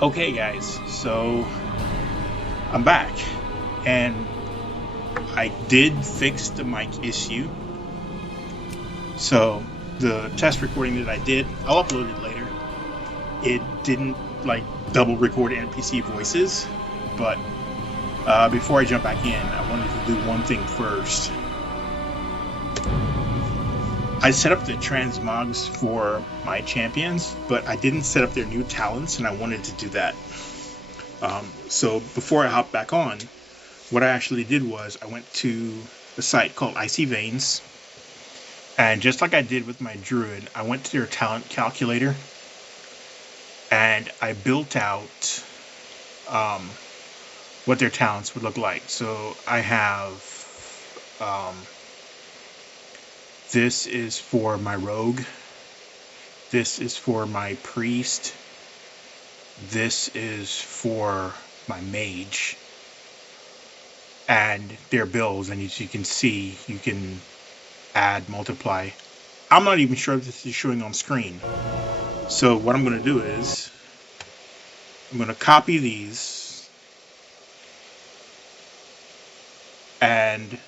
Okay, guys, so I'm back, and I did fix the mic issue. So the test recording that I did, I'll upload it later. It didn't like double record NPC voices, but before I jump back in, I wanted to do one thing first. I set up the transmogs for my champions, but I didn't set up their new talents, and I wanted to do that. So before I hop back on, what I actually did was I went to a site called Icy Veins, and just like I did with my Druid, I went to their talent calculator, and I built out what their talents would look like. So I have this is for my rogue, this is for my priest, this is for my mage, and their builds, and as you can see, you can add, multiply. I'm not even sure if this is showing on screen. So what I'm going to do is I'm going to copy these and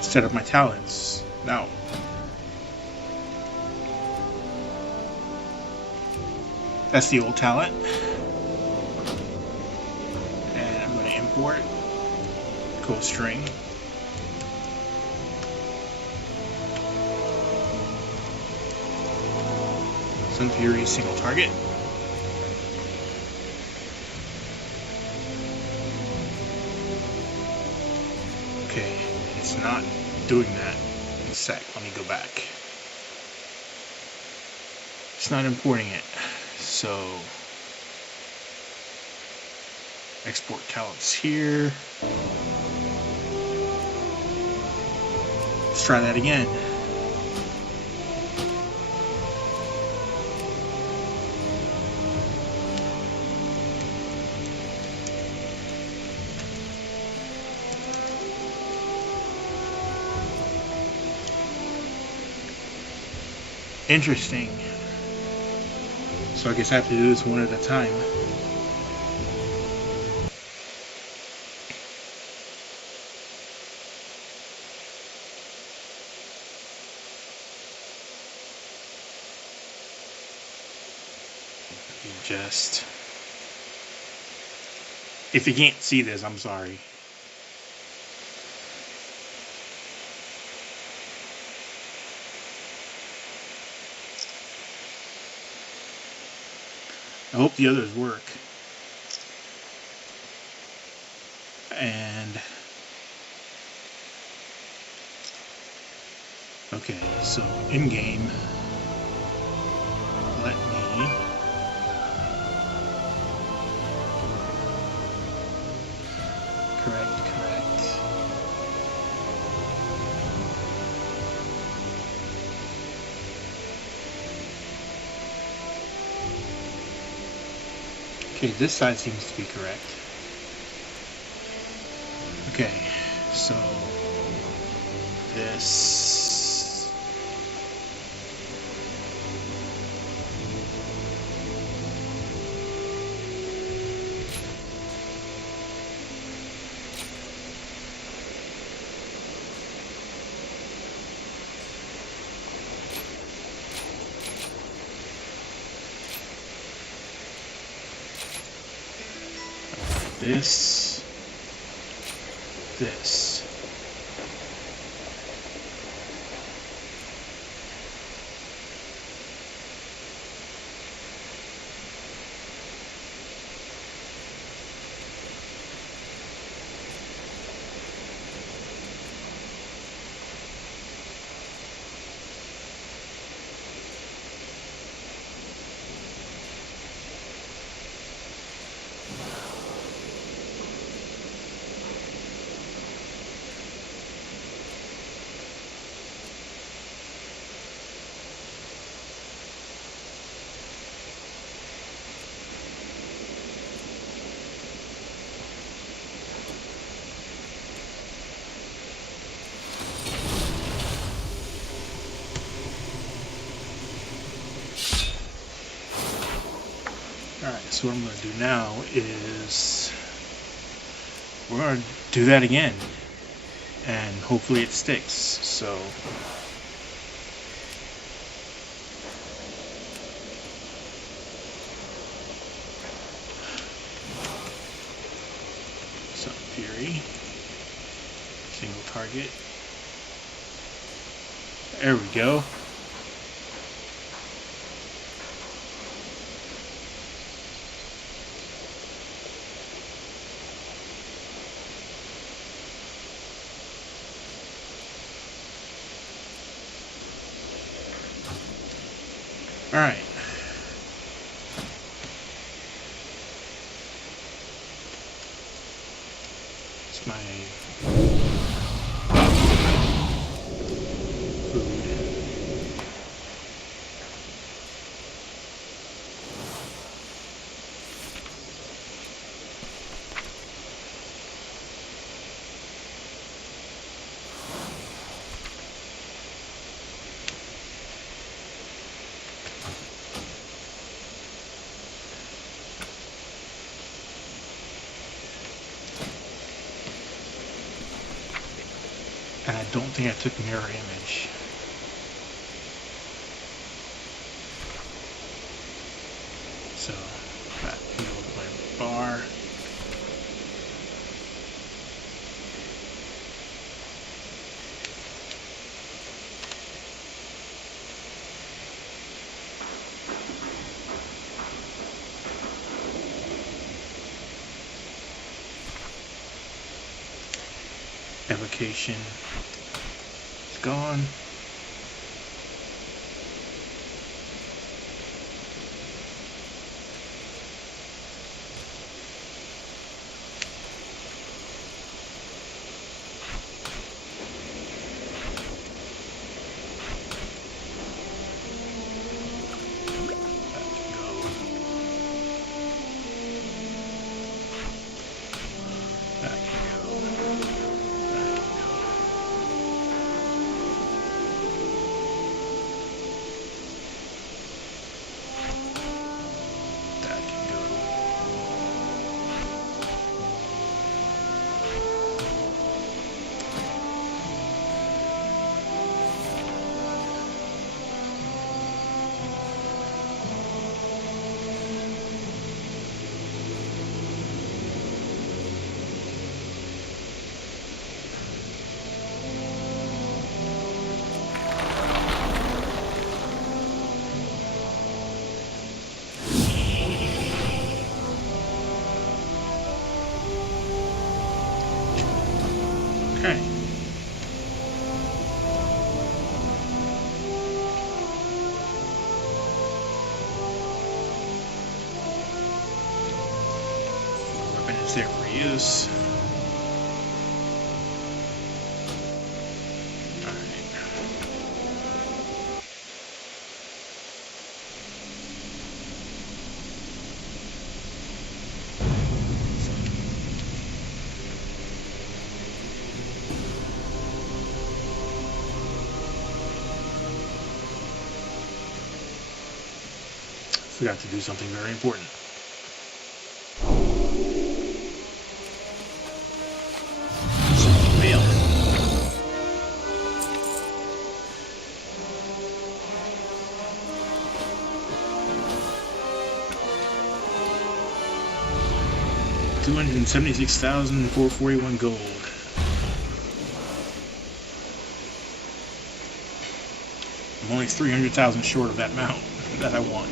set up my talents. Now, that's the old talent, and I'm going to import co-string. Sun Fury single target. Okay, it's not doing that. In a sec, let me go back. It's not importing it. So export talents here. Let's try that again. Interesting. So I guess I have to do this one at a time. Just, if you can't see this, I'm sorry. I hope the others work. And okay, so in game, let me correct. Okay, this side seems to be correct. Okay, so this. This. So what I'm going to do now is we're going to do that again, and hopefully it sticks. So Fury, single target. There we go. All right. It's my food. And I don't think I took mirror image. So that can go with my bar. Evocation is gone. Okay. Weapon is there for use. Forgot to do something very important. Mail. $276,441 gold. I'm only 300,000 short of that amount that I want.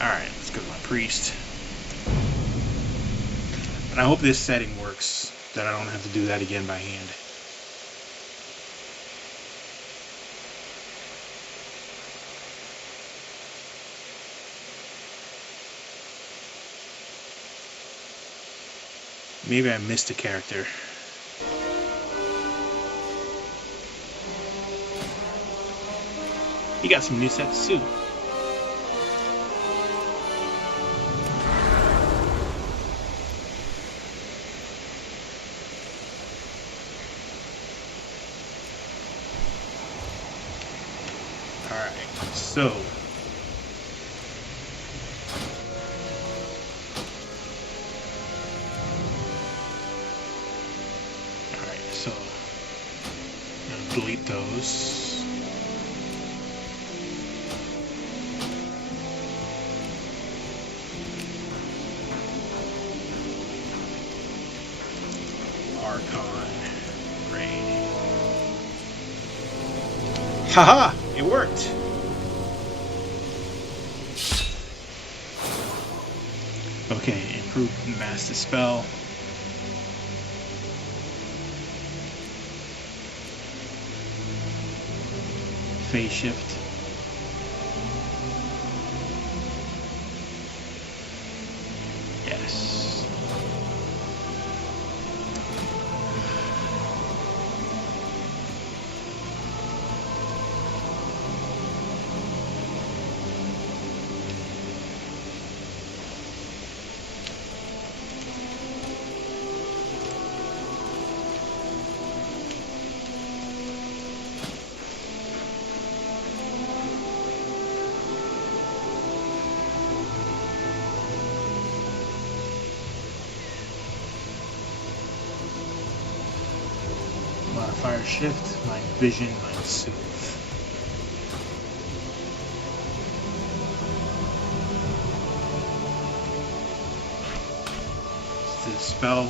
Alright, let's go to my priest. And I hope this setting works, that I don't have to do that again by hand. Maybe I missed a character. You got some new sets too. Alright, so I'm gonna delete those. Archon raid. Haha! It worked! Okay, improved mass dispel. Phase shift. Yes. Modifier shift, mind vision, mind soothe. This spell.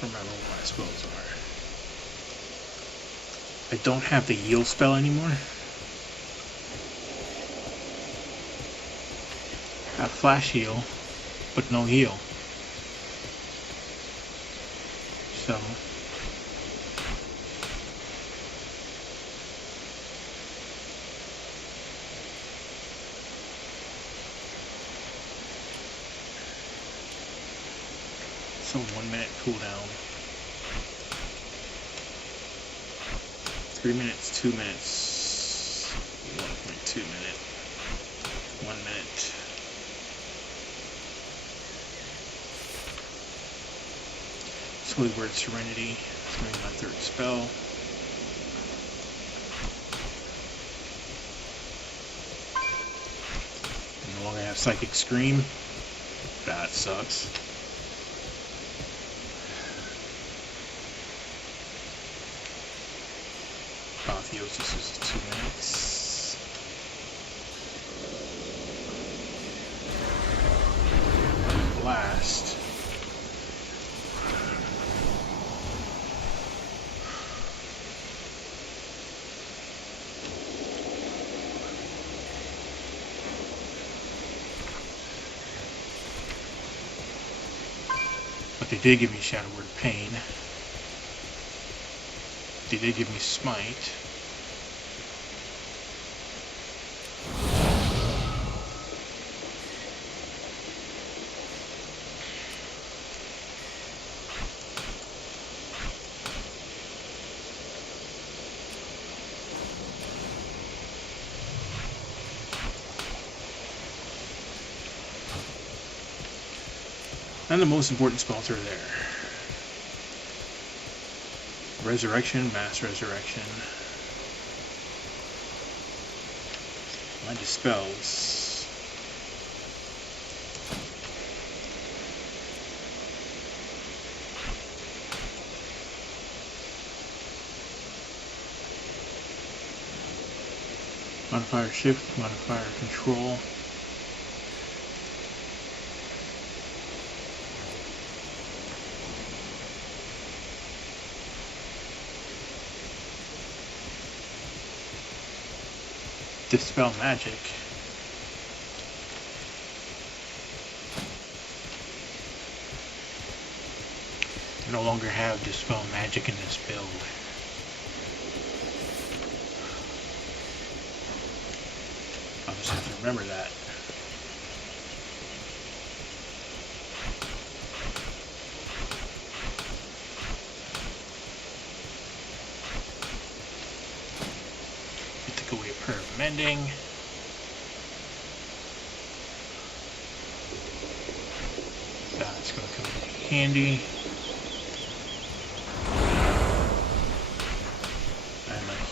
Remember what my spells are. I don't have the heal spell anymore. I have flash heal, but no heal. So it's a 1 minute cooldown. 3 minutes, 2 minutes, 1.2 minute, 1 minute. Holy Word Serenity, throwing my third spell. I no longer have Psychic Scream. That sucks. Apotheosis is 2 minutes. Blast. But they did give me Shadow Word Pain. They did give me Smite. And the most important spells are there. Resurrection, Mass Resurrection. My dispels. Modifier Shift, Modifier Control. Dispel magic. I no longer have Dispel magic in this build. I'll just have to remember that. You took away prayer of mending. That's going to come in handy.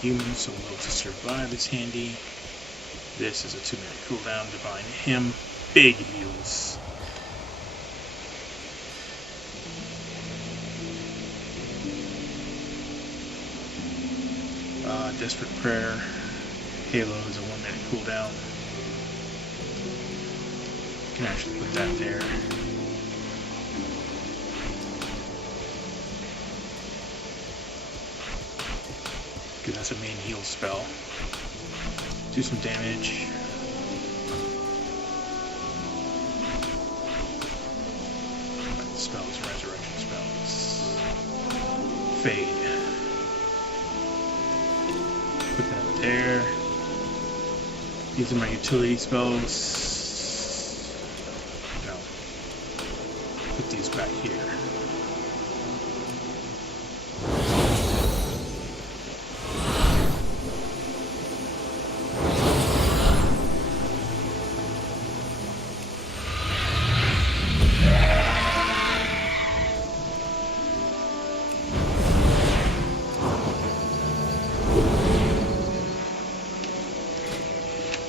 Human, so will to survive is handy. This is a 2-minute cooldown. Divine Hymn, big heals. Desperate Prayer, Halo is a 1-minute cooldown. Can actually put that there. That's a main heal spell. Do some damage. Spells, resurrection spells. Fade. Put that there. These are my utility spells. No. Put these back here.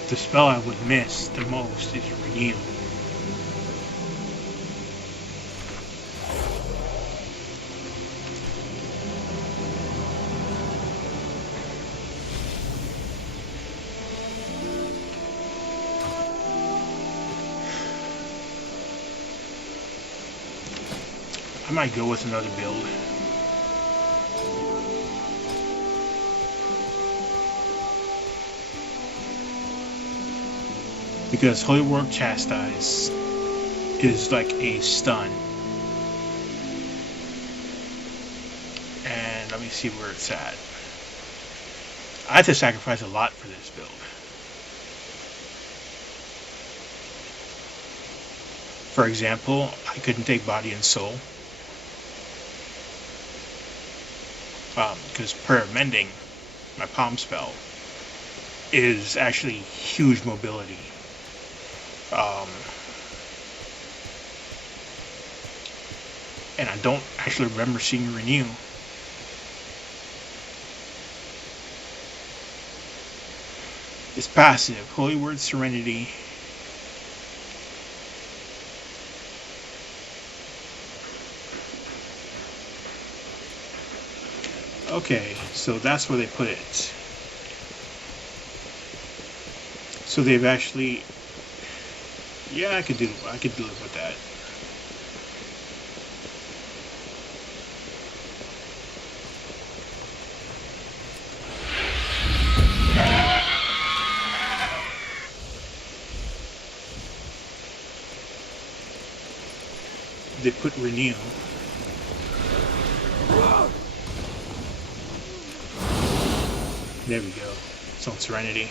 The spell I would miss the most is Renew. I might go with another build. Because Holy Work Chastise is like a stun. And let me see where it's at. I have to sacrifice a lot for this build. For example, I couldn't take Body and Soul. Because Prayer of Mending, my palm spell, is actually huge mobility. And I don't actually remember seeing Renew. It's passive. Holy Word Serenity. Okay, so that's where they put it. So they've actually, yeah, I could live with that. They put Renew. There we go. It's on Serenity.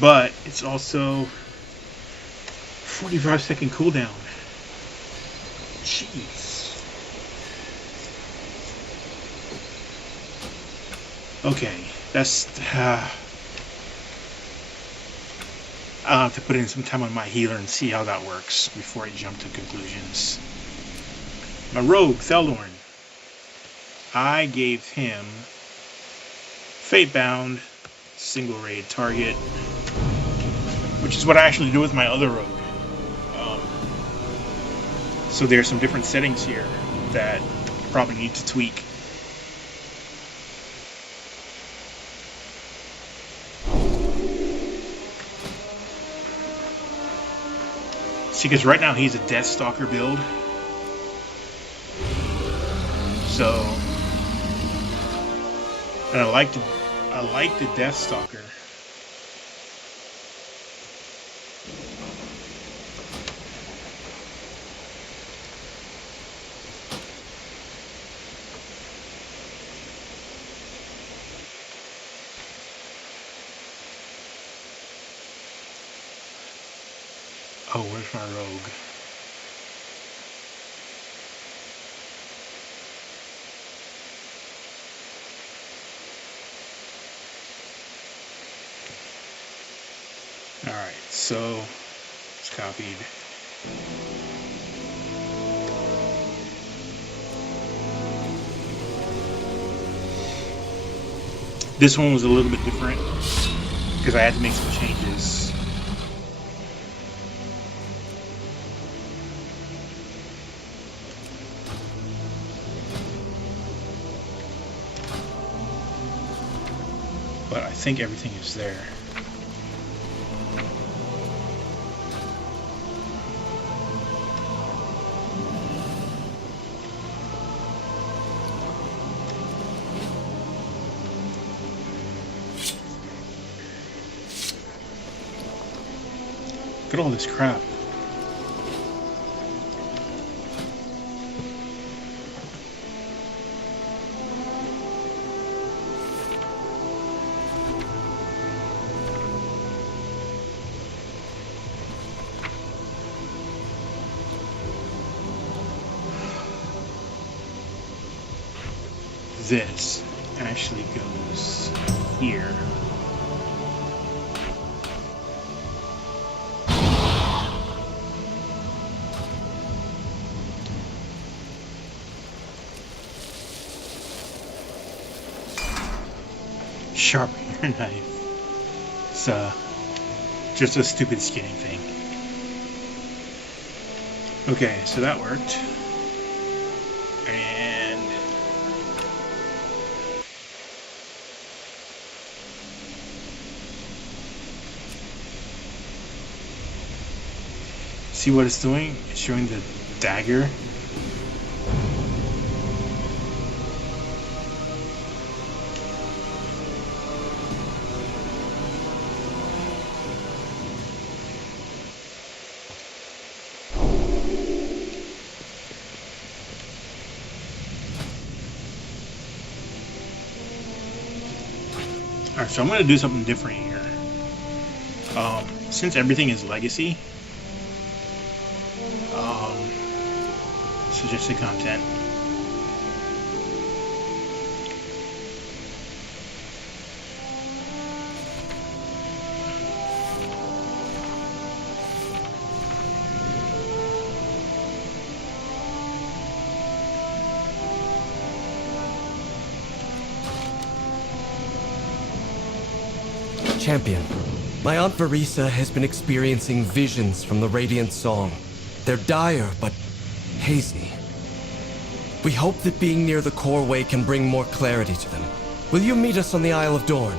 But it's also 45-second cooldown. Jeez. Okay, that's I'll have to put in some time on my healer and see how that works before I jump to conclusions. My rogue, Theldorn. I gave him Fatebound, single raid target, which is what I actually do with my other rogue. So there's some different settings here that probably need to tweak. See, because right now he's a Deathstalker build. So, and I like the Deathstalker. Oh, where's my rogue? Alright, so it's copied. This one was a little bit different because I had to make some changes. But I think everything is there. Look at all this crap. This actually goes here. Sharpen your knife. It's just a stupid skinning thing. Okay, so that worked. And see what it's doing? It's showing the dagger. Alright, so I'm going to do something different here. Since everything is legacy, suggested content. Champion, my Aunt Verisa has been experiencing visions from the Radiant Song. They're dire, but hazy. We hope that being near the core way can bring more clarity to them. Will you meet us on the Isle of Dorn?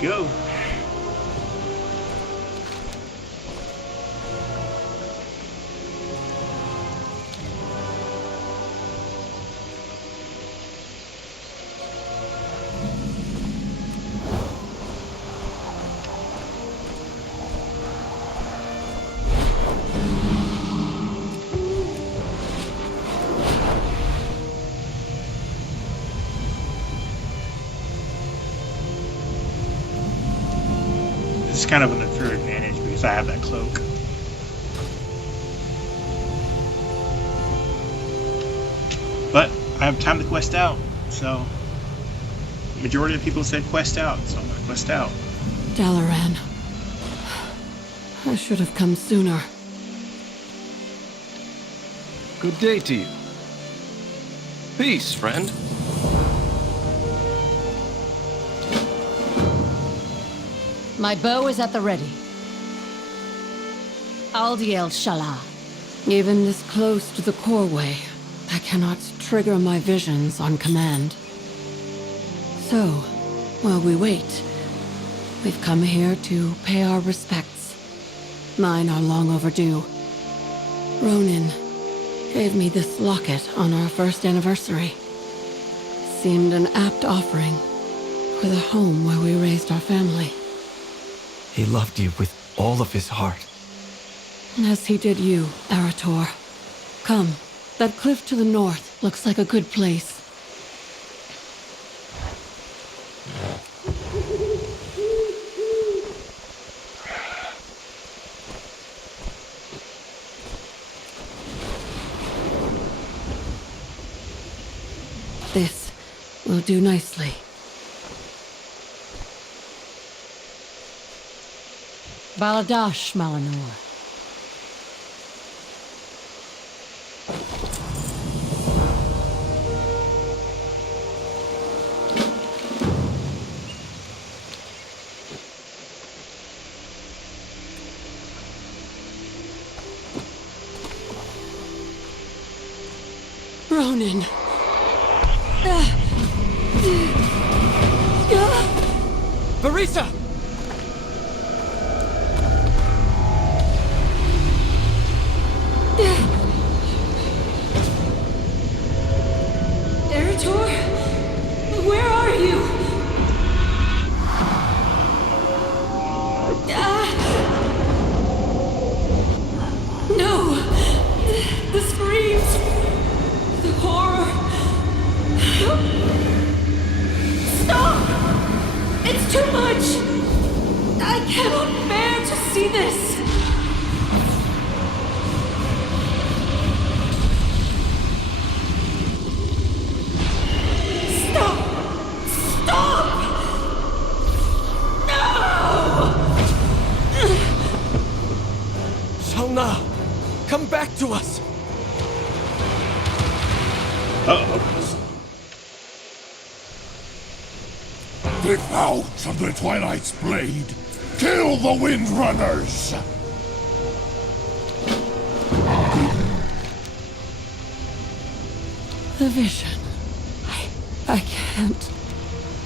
Go. It's kind of an unfair advantage because I have that cloak. But I have time to quest out, so the majority of people said quest out, so I'm going to quest out. Dalaran. I should have come sooner. Good day to you. Peace, friend. My bow is at the ready. Aldiel Shala. Even this close to the core way, I cannot trigger my visions on command. So, while we wait, we've come here to pay our respects. Mine are long overdue. Ronin gave me this locket on our first anniversary. Seemed an apt offering for the home where we raised our family. He loved you with all of his heart. As he did you, Arator. Come, that cliff to the north looks like a good place. This will do nicely. Baladash, Malinor. Ronin. Barisa! Arator? Where are you? No! The screams! The horror! Stop! It's too much! I cannot bear to see this! Stop! Stop! No! Shalna! Come back to us! Uh-oh. Rip out of the Twilight's blade! Kill the Windrunners! The vision. I can't.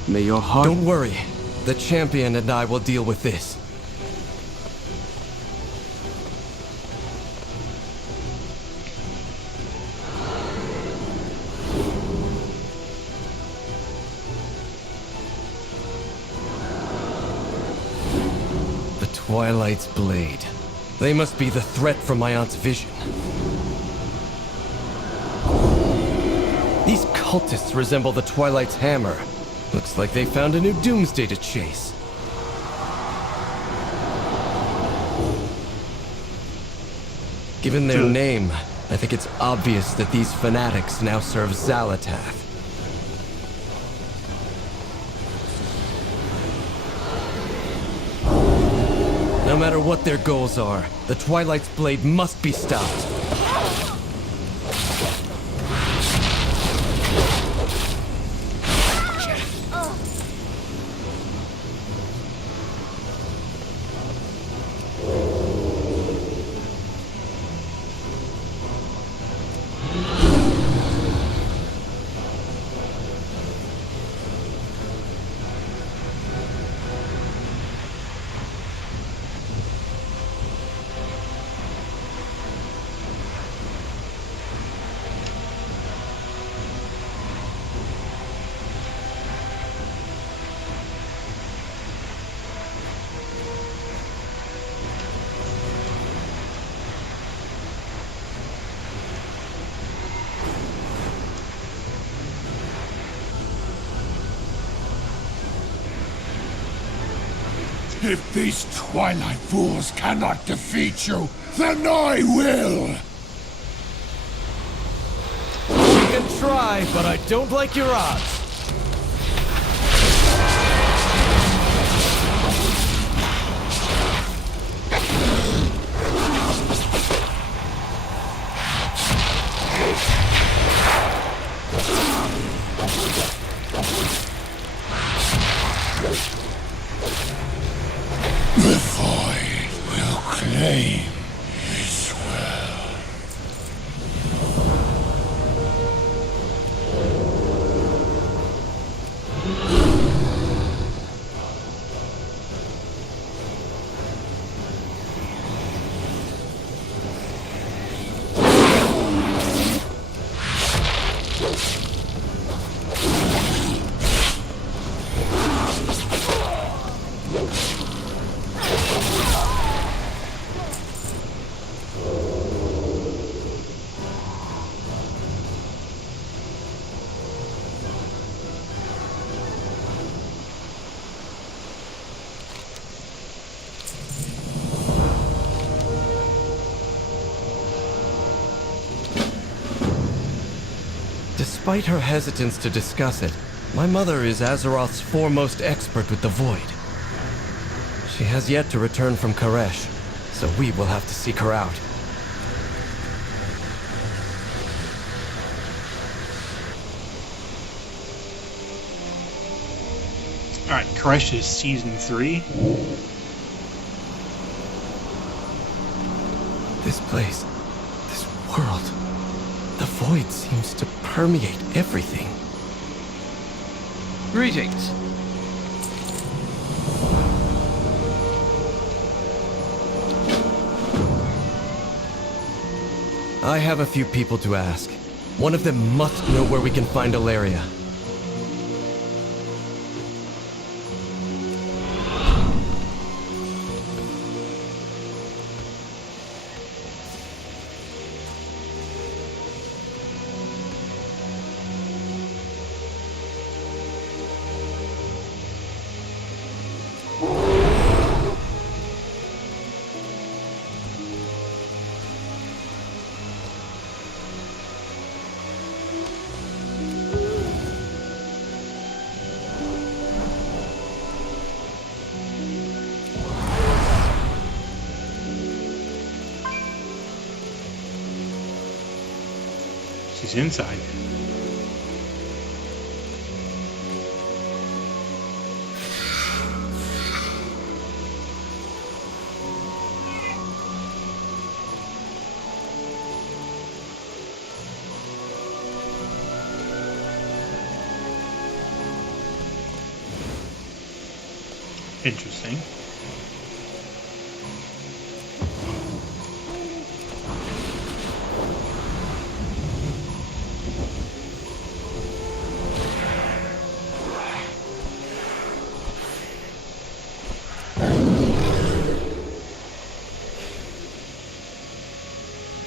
May your heart... Don't worry. The champion and I will deal with this. The Twilight's blade. They must be the threat from my aunt's vision. These cultists resemble the Twilight's hammer. Looks like they found a new doomsday to chase. Given their name, I think it's obvious that these fanatics now serve Xalatath. No matter what their goals are, the Twilight's blade must be stopped. If these Twilight fools cannot defeat you, then I will! You can try, but I don't like your odds. The Void will claim his will. Despite her hesitance to discuss it, my mother is Azeroth's foremost expert with the Void. She has yet to return from Koresh, so we will have to seek her out. Alright, Koresh is Season 3. This place, this world, the Void seems to permeate everything. Greetings. I have a few people to ask. One of them must know where we can find Ilaria. She's inside. Interesting.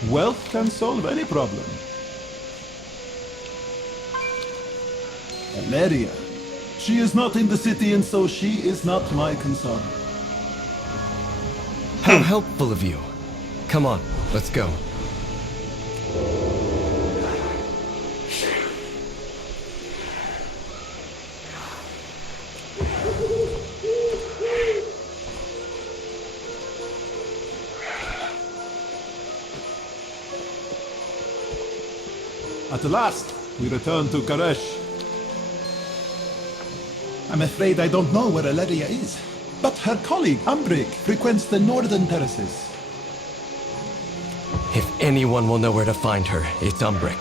Wealth can solve any problem. Valeria. She is not in the city, and so she is not my concern. How helpful of you. Come on, let's go. At last, we return to Koresh. I'm afraid I don't know where Valeria is, but her colleague, Umbric, frequents the northern terraces. If anyone will know where to find her, it's Umbric.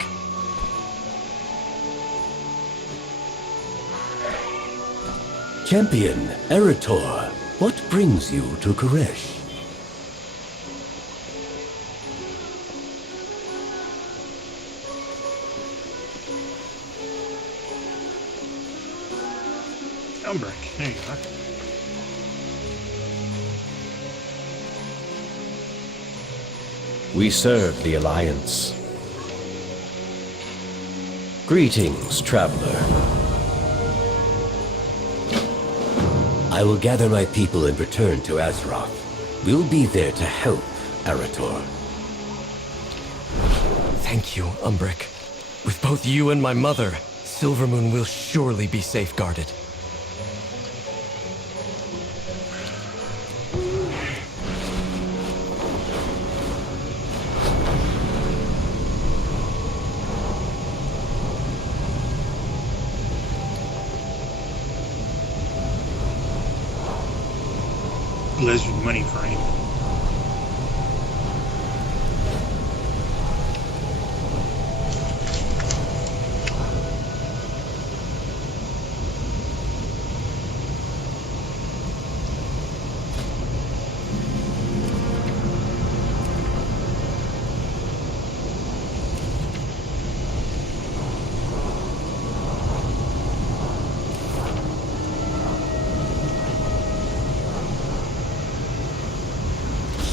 Champion, Erator, what brings you to Koresh? Umbric, there you are. We serve the Alliance. Greetings, traveler. I will gather my people and return to Azeroth. We'll be there to help, Erator. Thank you, Umbric. With both you and my mother, Silvermoon will surely be safeguarded. Blizzard money frame.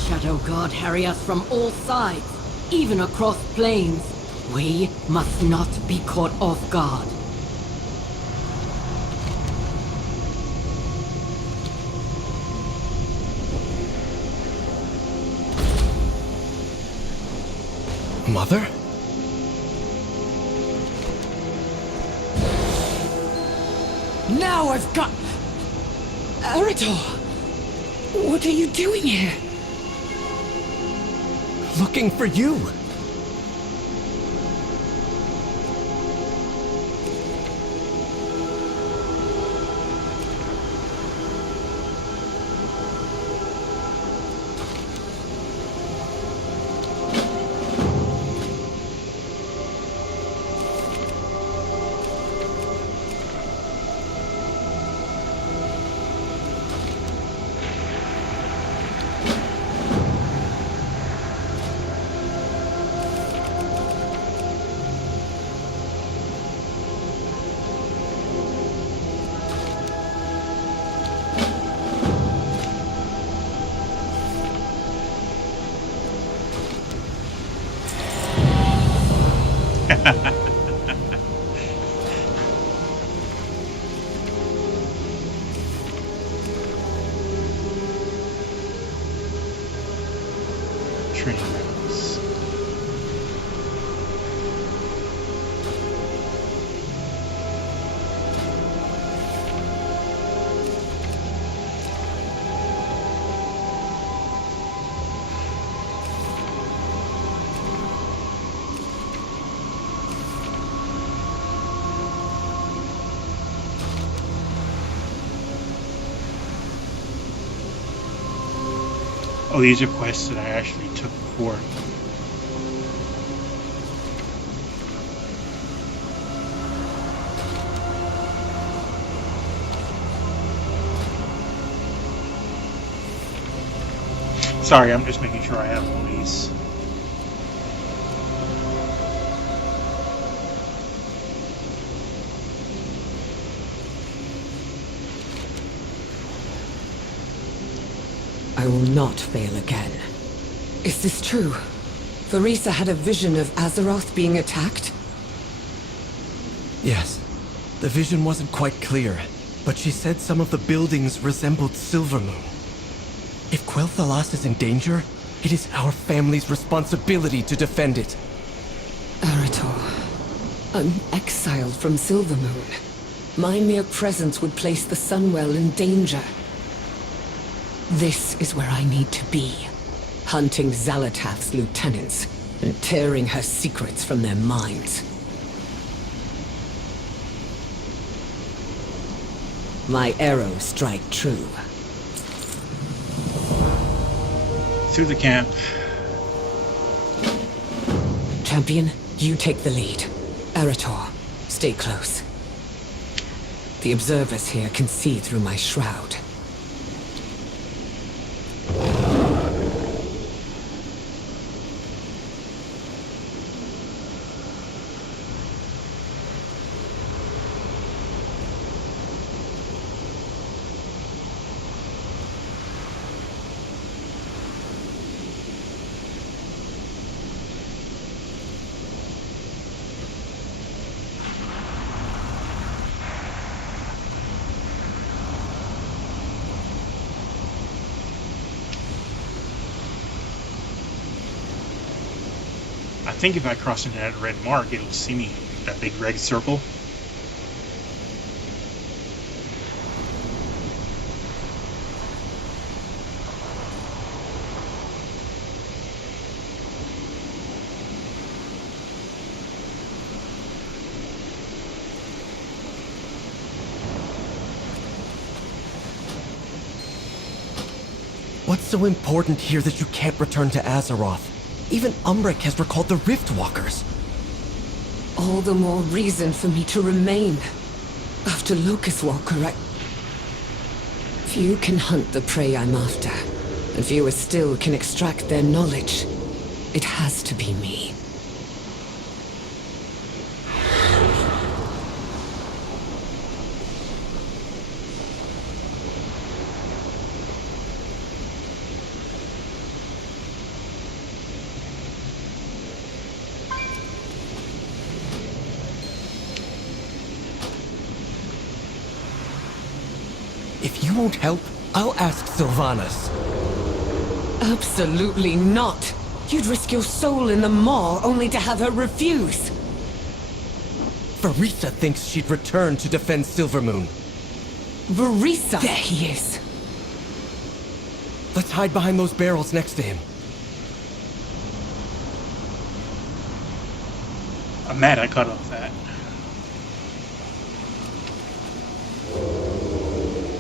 Shadow God harry us from all sides, even across plains. We must not be caught off guard. Mother? Now I've got... Eretor! What are you doing here? Looking for you. Training grounds. Oh, these are quests that I actually took before. Sorry, I'm just making sure I have all these. I will not fail again. Is this true? Farisa had a vision of Azeroth being attacked? Yes. The vision wasn't quite clear, but she said some of the buildings resembled Silvermoon. If Quel'Thalas is in danger, it is our family's responsibility to defend it. Eretor, I'm exiled from Silvermoon. My mere presence would place the Sunwell in danger. This is where I need to be. Hunting Xal'atath's lieutenants and tearing her secrets from their minds. My arrows strike true. Through the camp. Champion, you take the lead. Eretor, stay close. The observers here can see through my shroud. I think if I cross into that red mark, it'll see me, that big red circle. What's so important here that you can't return to Azeroth? Even Umbric has recalled the Riftwalkers. All the more reason for me to remain. After Locust Walker, few can hunt the prey I'm after, and fewer still can extract their knowledge. It has to be me. If you won't help, I'll ask Sylvanas. Absolutely not! You'd risk your soul in the maw only to have her refuse! Farisa thinks she'd return to defend Silvermoon. Varisa! There he is. Let's hide behind those barrels next to him. I'm mad I cut off that.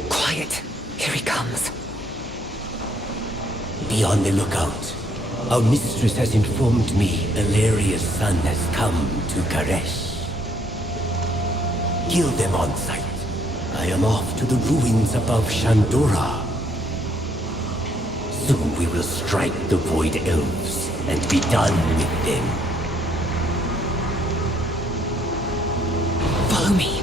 Quiet. Here he comes. Be on the lookout. Our mistress has informed me Illyria's son has come to Karesh. Kill them on sight. I am off to the ruins above Shandora. Soon we will strike the Void Elves and be done with them. Follow me.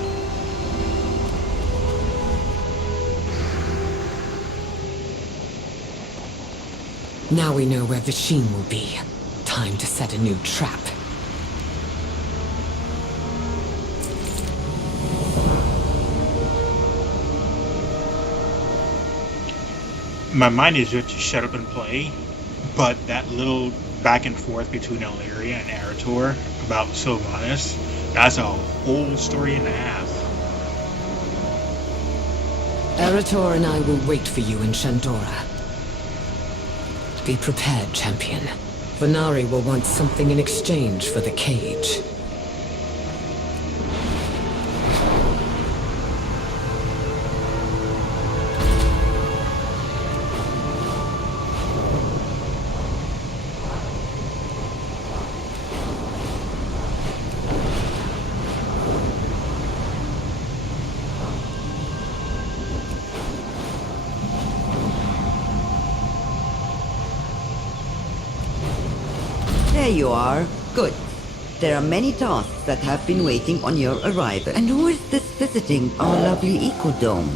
Now we know where Vasheen will be. Time to set a new trap. My mind is just to shut up and play, but that little back and forth between Illyria and Arator about Sylvanas, that's a whole story and a half. Arator and I will wait for you in Shandora. Be prepared, champion. Venari will want something in exchange for the cage. There you are. Good. There are many tasks that have been waiting on your arrival. And who is this visiting our lovely ecodome?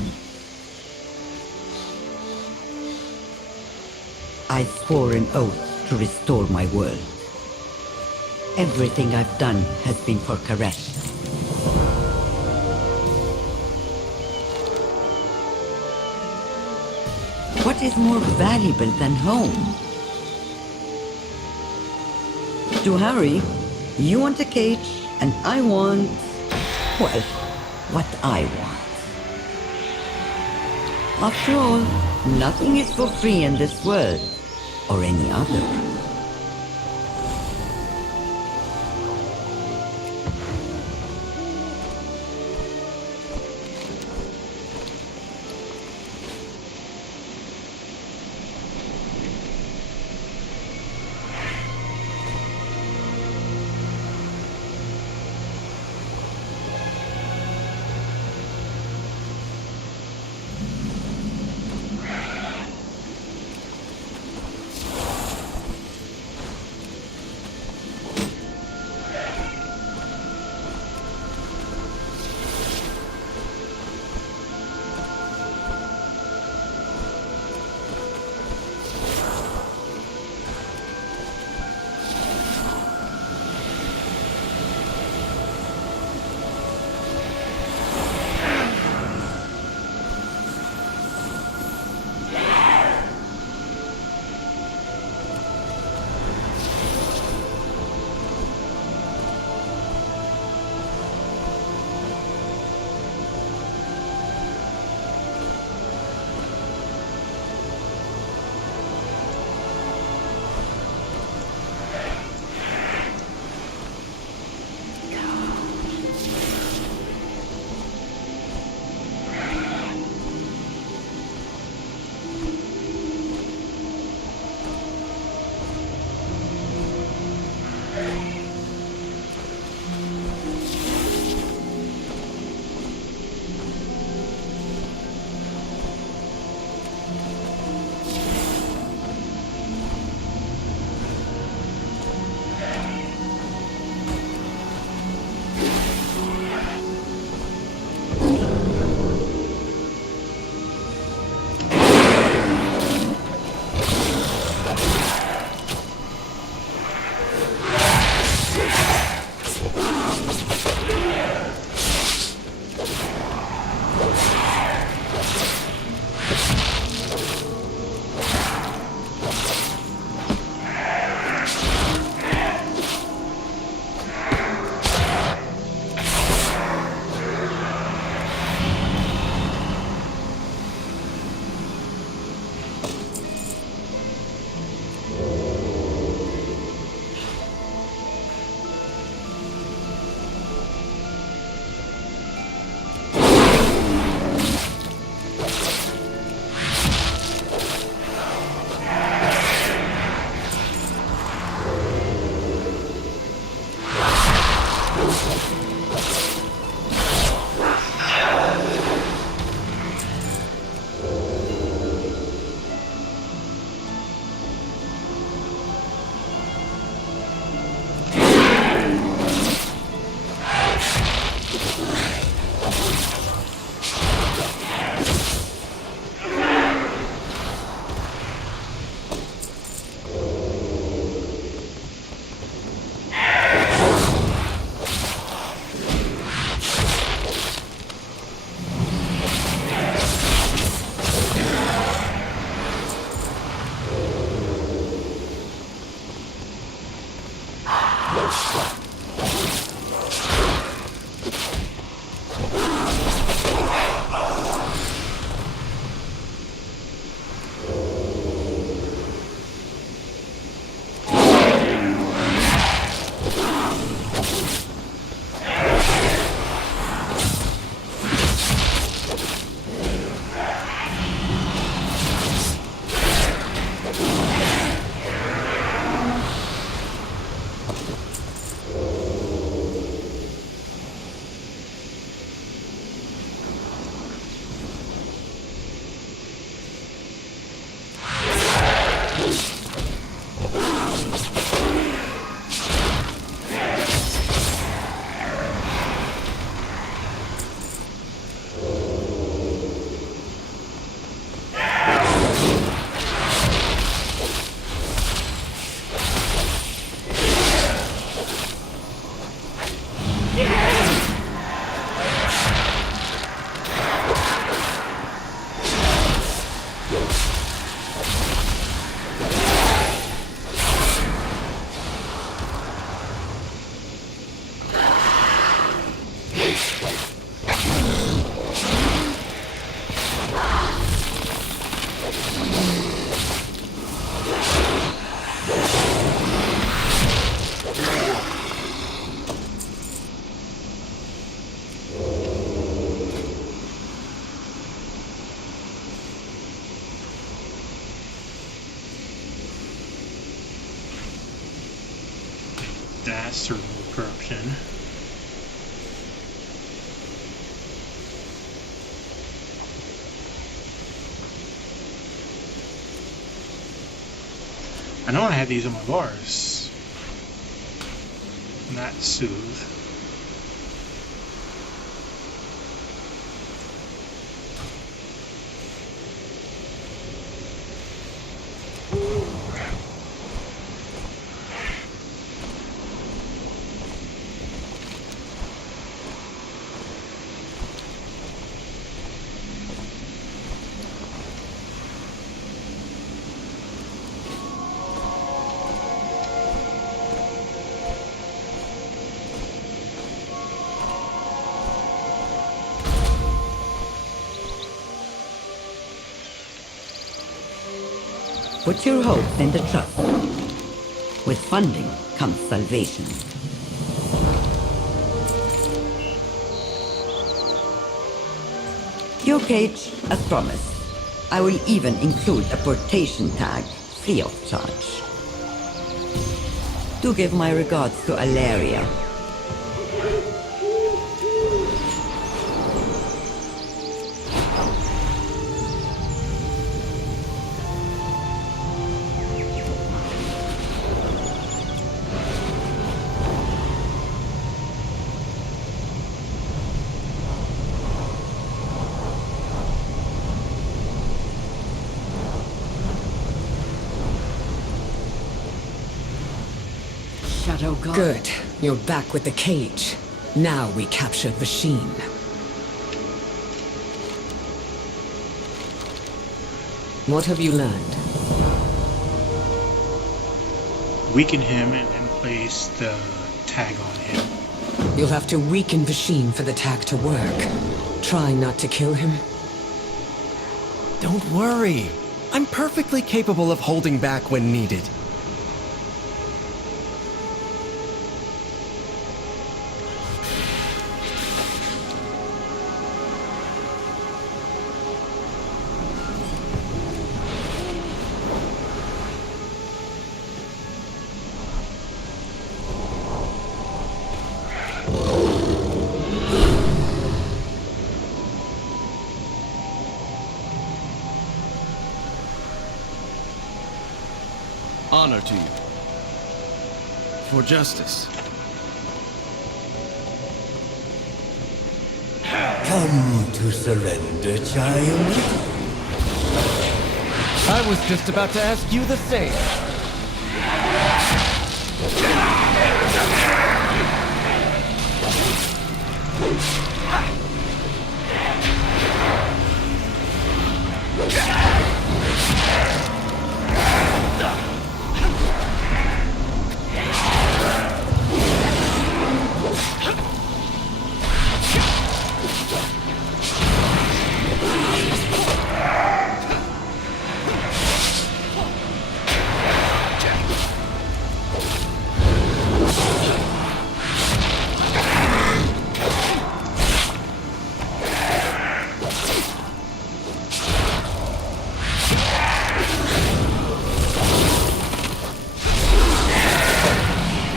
I swore an oath to restore my world. Everything I've done has been for Karesh. What is more valuable than home? To hurry, you want a cage, and I want, well, what I want. After all, nothing is for free in this world, or any other. has to remove corruption. I know I had these on my bars. Not soothe. Put your hopes in the trust. With funding comes salvation. Your cage, as promised. I will even include a portation tag, free of charge. Do give my regards to Alaria. Shadow God. Good. You're back with the cage. Now we captured Vasheen. What have you learned? Weaken him and then place the tag on him. You'll have to weaken Vasheen for the tag to work. Try not to kill him. Don't worry. I'm perfectly capable of holding back when needed. Honor to you. For justice. Come to surrender, child. I was just about to ask you the same.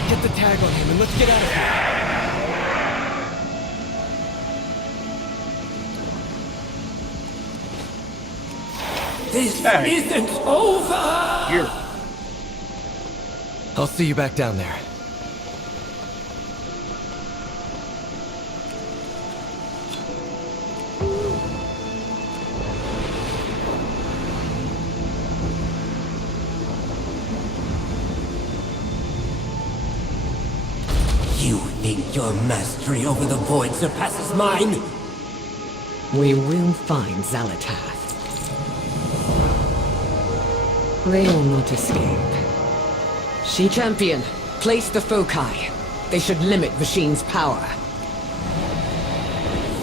Get the tag on him and let's get out of here. This Tag. isn't over! Here. I'll see you back down there. You think your mastery over the void surpasses mine? We will find Xalatath. They will not escape. She champion, place the foci. They should limit Vasheen's power.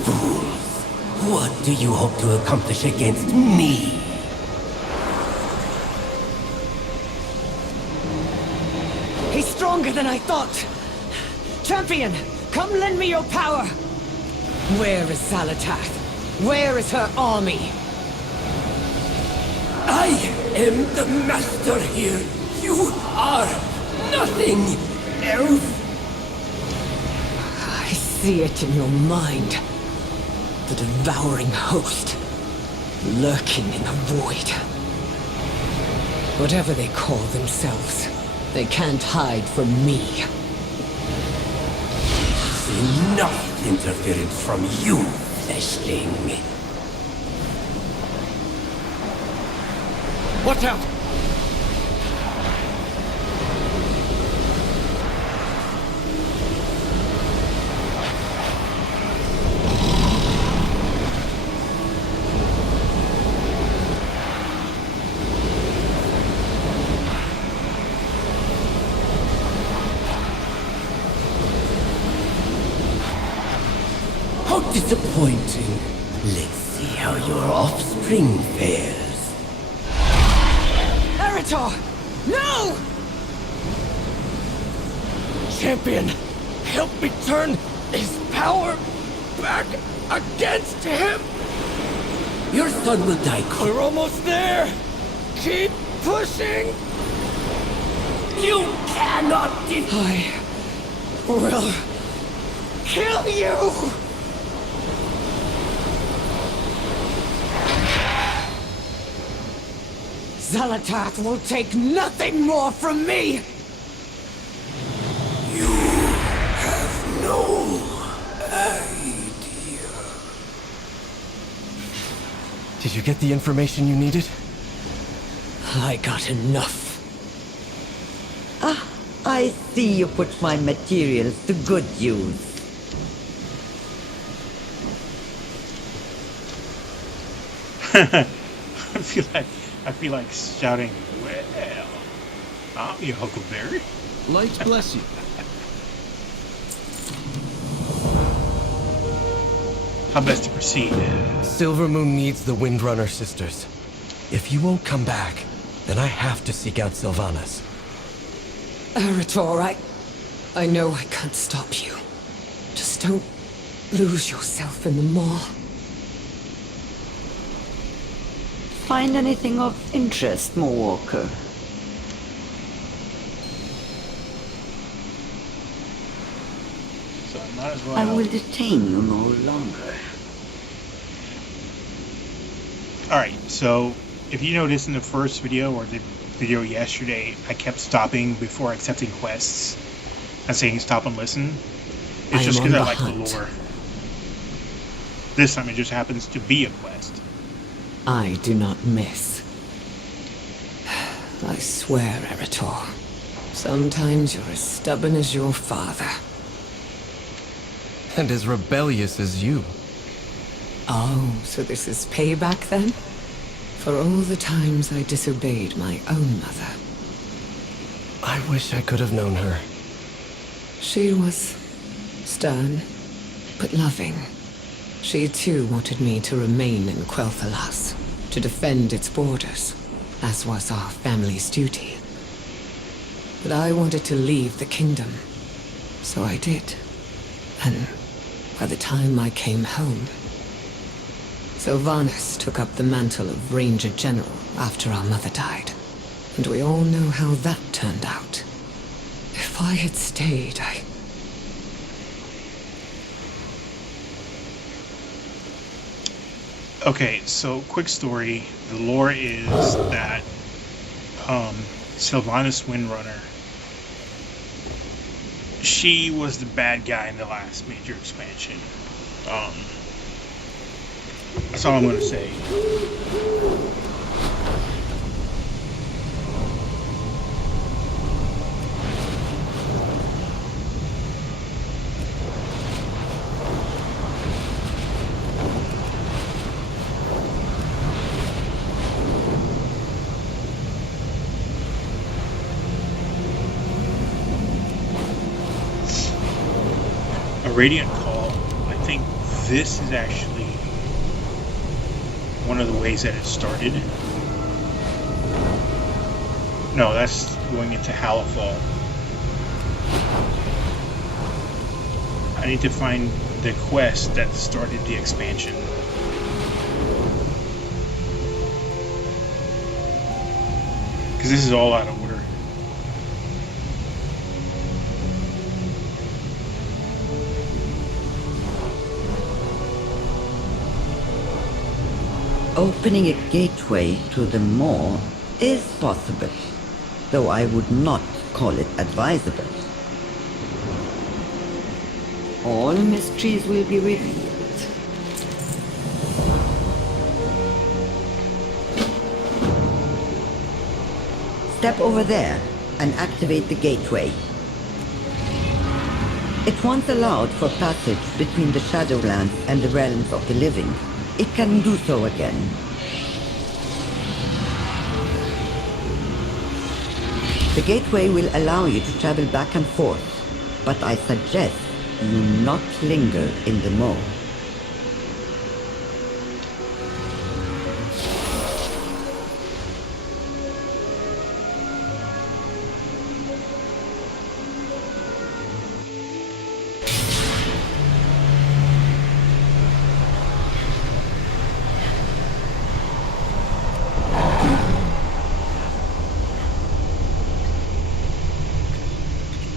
Fools! What do you hope to accomplish against me? He's stronger than I thought! Champion, come lend me your power! Where is Xalatath? Where is her army? I am the master here. You are nothing else. see it in your mind. The devouring host, lurking in the void. Whatever they call themselves, they can't hide from me. Enough interference from you, fleshling. Watch out! How disappointing. Let's see how your offspring fares. Eritor! No! Champion, help me turn his power back against him! Your son will die quick. We're almost there! Keep pushing! You cannot I will kill you! Zalatath will take nothing more from me! You have no idea. Did you get the information you needed? I got enough. Ah, I see you put my materials to good use. I feel like shouting, "Well, I'm your Huckleberry." Light bless you. How best to proceed? Silvermoon needs the Windrunner sisters. If you won't come back, then I have to seek out Sylvanas. Eritor, I know I can't stop you. Just don't lose yourself in the maw. Find anything of interest, Walker? So I might as well. I will detain you no longer. Alright, so if you noticed in the first video or the video yesterday, I kept stopping before accepting quests and saying stop and listen. It's just because I like the lore. This time it just happens to be a quest. I do not miss. I swear, Eritor. Sometimes you're as stubborn as your father. And as rebellious as you. Oh, so this is payback then? For all the times I disobeyed my own mother. I wish I could have known her. She was stern, but loving. She too wanted me to remain in Quel'Thalas, to defend its borders, as was our family's duty. But I wanted to leave the kingdom, so I did. And by the time I came home, Sylvanas took up the mantle of Ranger General after our mother died. And we all know how that turned out. If I had stayed, Okay, so quick story. The lore is that Sylvanas Windrunner, she was the bad guy in the last major expansion. That's all I'm going to say. A Radiant Call, I think this is actually one of the ways that it started. No, that's going into Halifal. I need to find the quest that started the expansion. Because this is all out of order. Opening a gateway to the maw is possible, though I would not call it advisable. All mysteries will be revealed. Step over there and activate the gateway. It once allowed for passage between the Shadowlands and the realms of the living. It can do so again. The gateway will allow you to travel back and forth, but I suggest you not linger in the maw.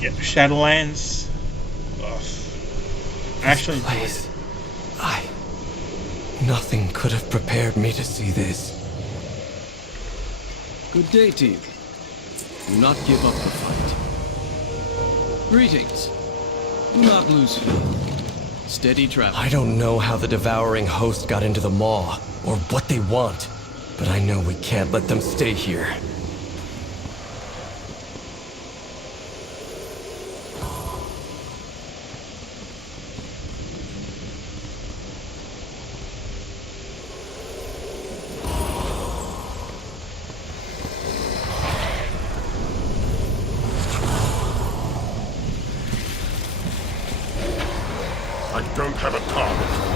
Yeah, Shadowlands. Ugh. Actually, Place. Nothing could have prepared me to see this. Good day to you. Do not give up the fight. Greetings. Do not lose faith. Steady travel. I don't know how the devouring host got into the maw, or what they want, but I know we can't let them stay here. I don't have a target.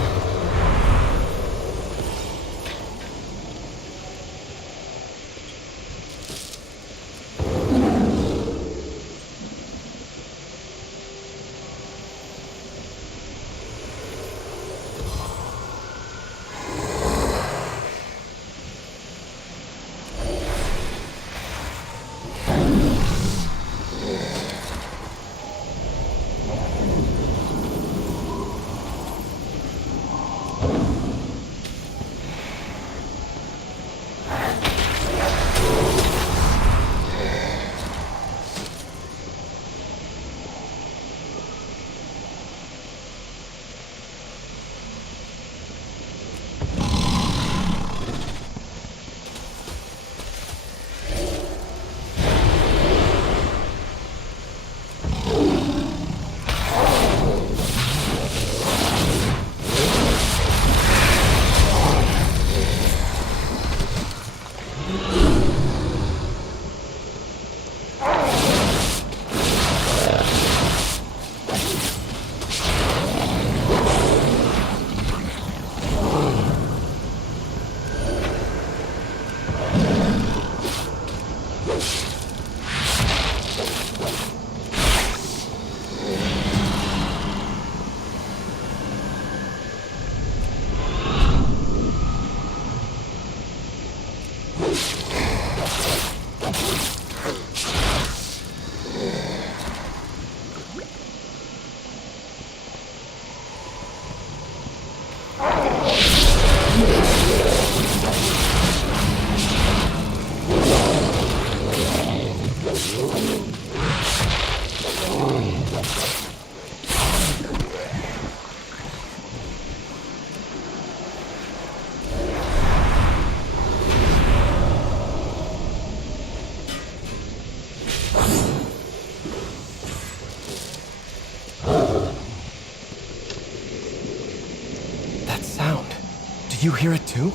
Do you hear it too?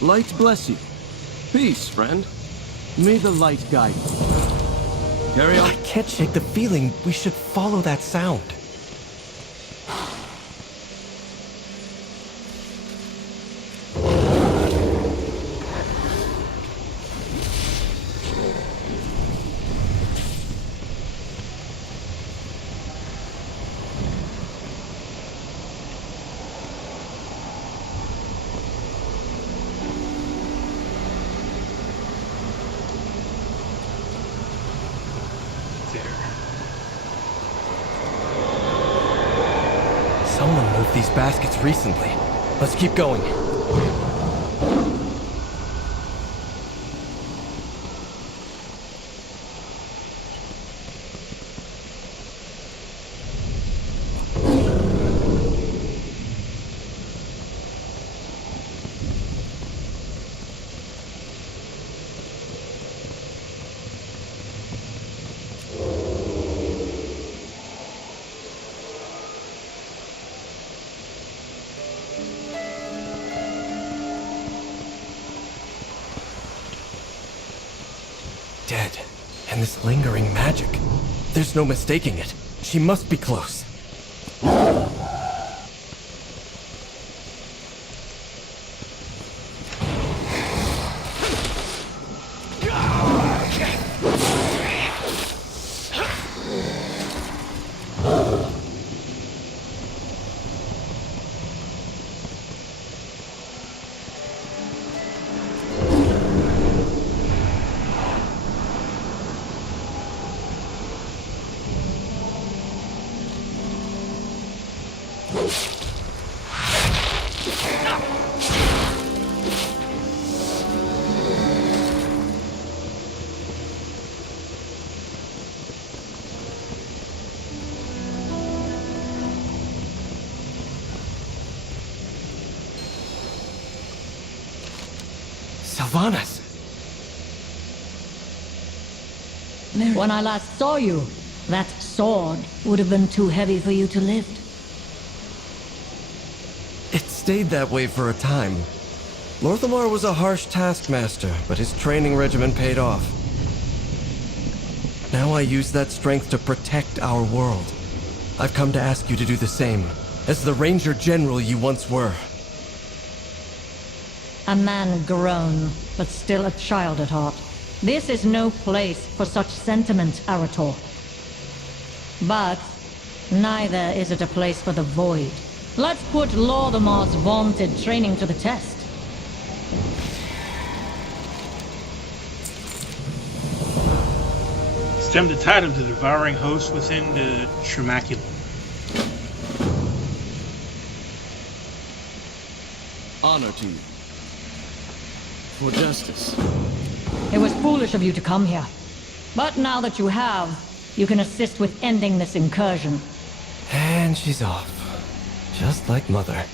Light bless you. Peace, friend. May the light guide you. Carry on. I can't shake the feeling we should follow that sound. Someone moved these baskets recently. Let's keep going. Dead. And this lingering magic. There's no mistaking it. She must be close. Sylvanas! When I last saw you, that sword would have been too heavy for you to lift. It stayed that way for a time. Lorthamar was a harsh taskmaster, but his training regimen paid off. Now I use that strength to protect our world. I've come to ask you to do the same, as the Ranger General you once were. A man grown, but still a child at heart. This is no place for such sentiment, Arator. But neither is it a place for the Void. Let's put Lordamar's vaunted training to the test. Stem the tide of the devouring host within the Tremaculum. Honor to you. For justice. It was foolish of you to come here. But now that you have, you can assist with ending this incursion. And she's off. Just like Mother.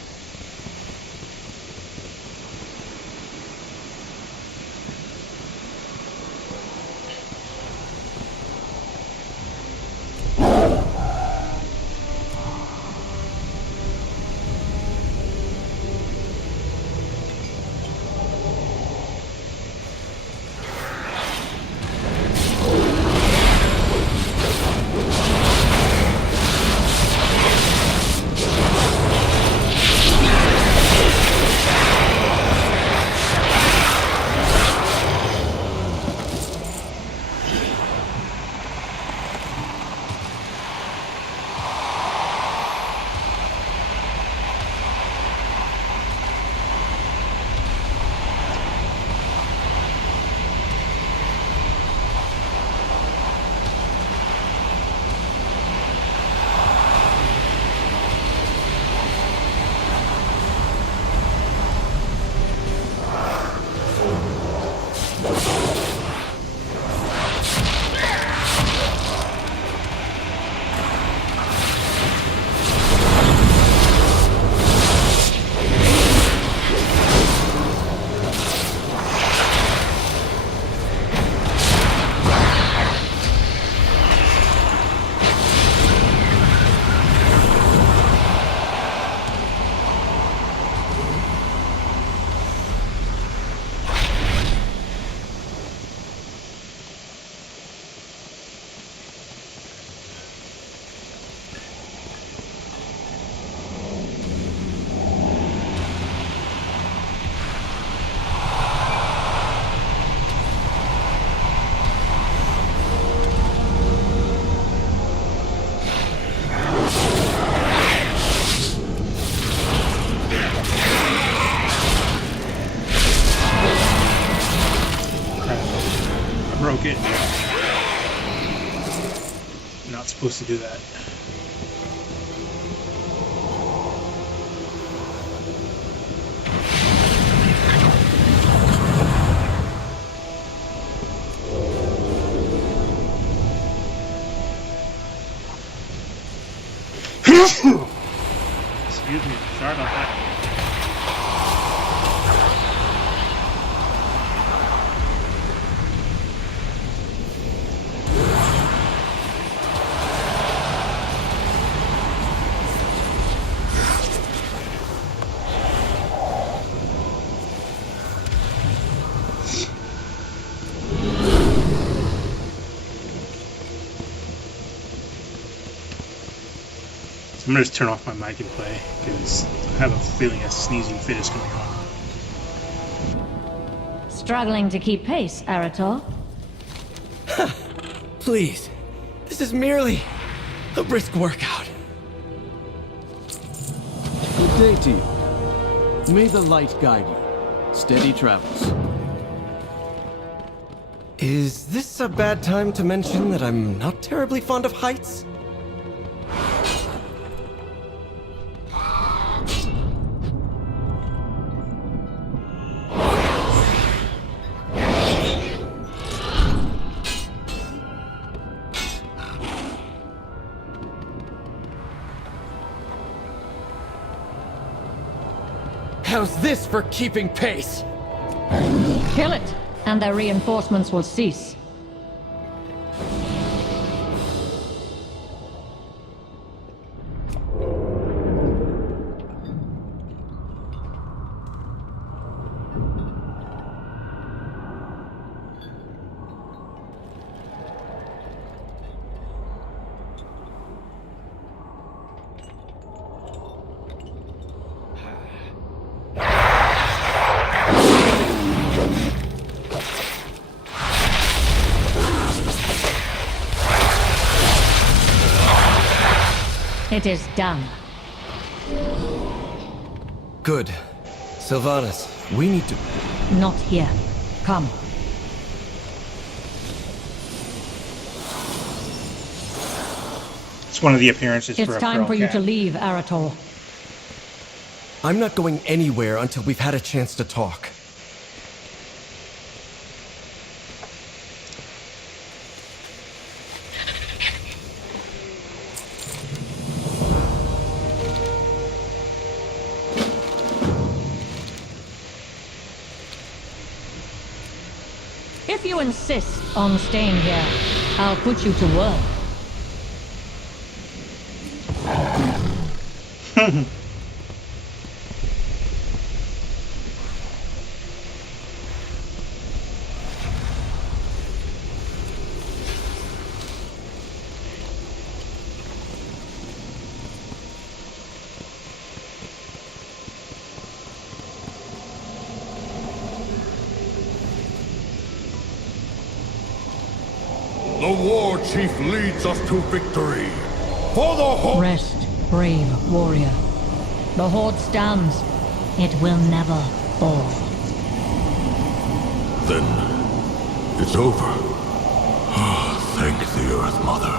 broke it. Not supposed to do that. Excuse me. Sorry about that. I'm gonna just turn off my mic and play, because I have a feeling a sneezing fit is coming on. Struggling to keep pace, Arator? Please. This is merely a brisk workout. Good day to you. May the light guide you. Steady travels. Is this a bad time to mention that I'm not terribly fond of heights? How's this for keeping pace? Kill it, and their reinforcements will cease. It is done. Good. Sylvanas, we need to... Not here. Come. It's one of the appearances It's for a time feral for you cat. to leave, Arator. I'm not going anywhere until we've had a chance to talk. If you insist on staying here, I'll put you to work. The war chief leads us to victory. For the Horde. Rest, brave warrior. The Horde stands. It will never fall. Then it's over. Thank the Earth Mother.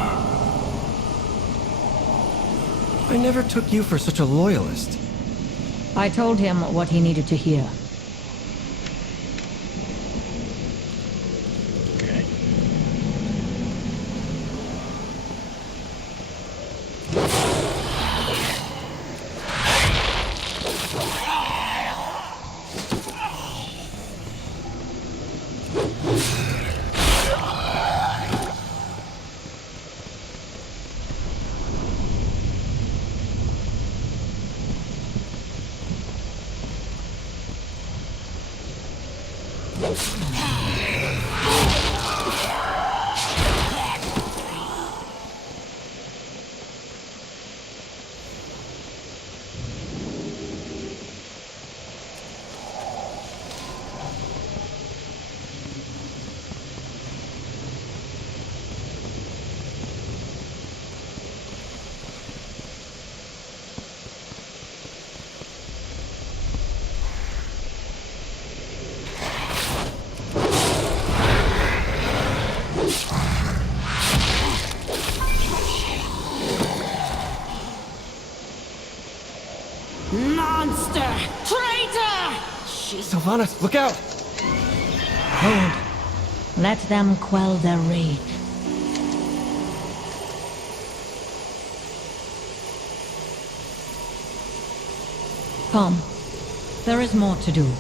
I never took you for such a loyalist. I told him what he needed to hear. Okay. Monster! Traitor! Sylvanas, look out! Hold. Let them quell their rage. Come. There is more to do.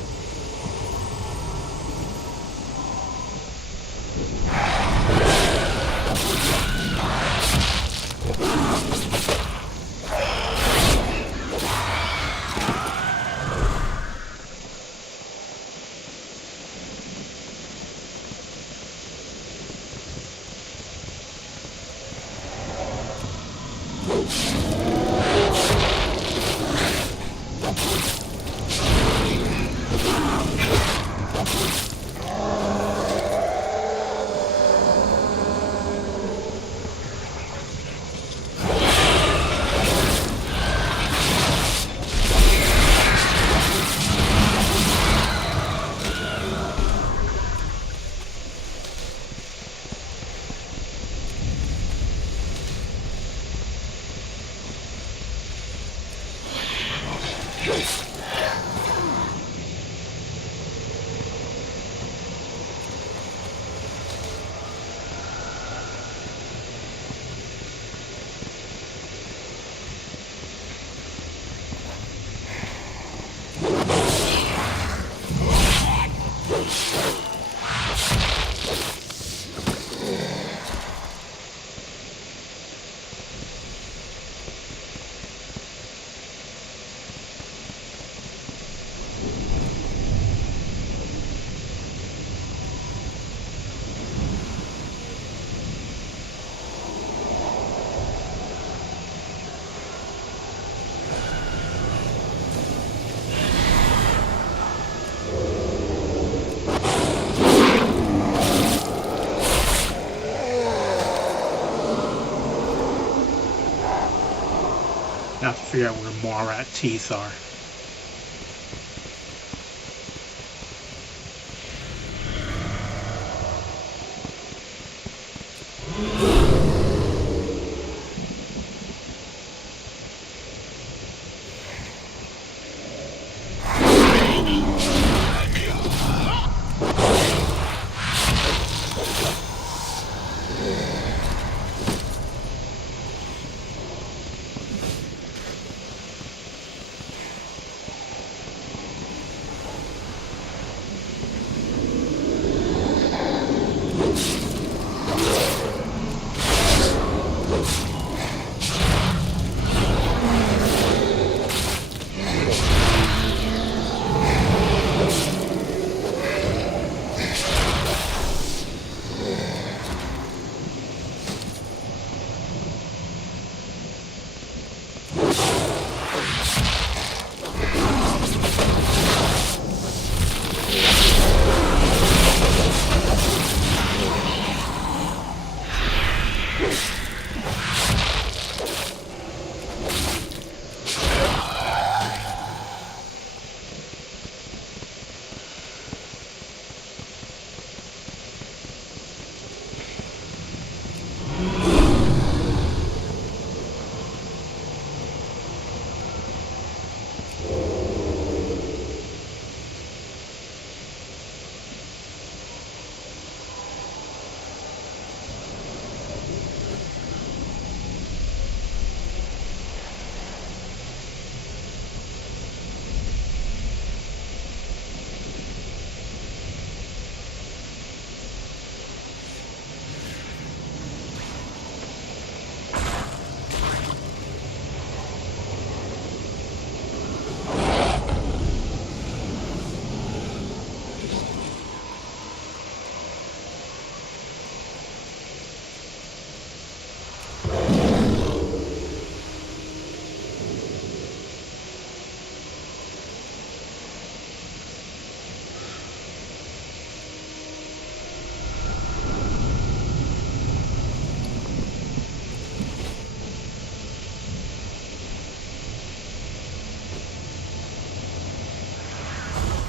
Now to figure out where Morat teeth are.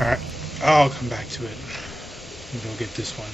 Alright, I'll come back to it. And go get this one.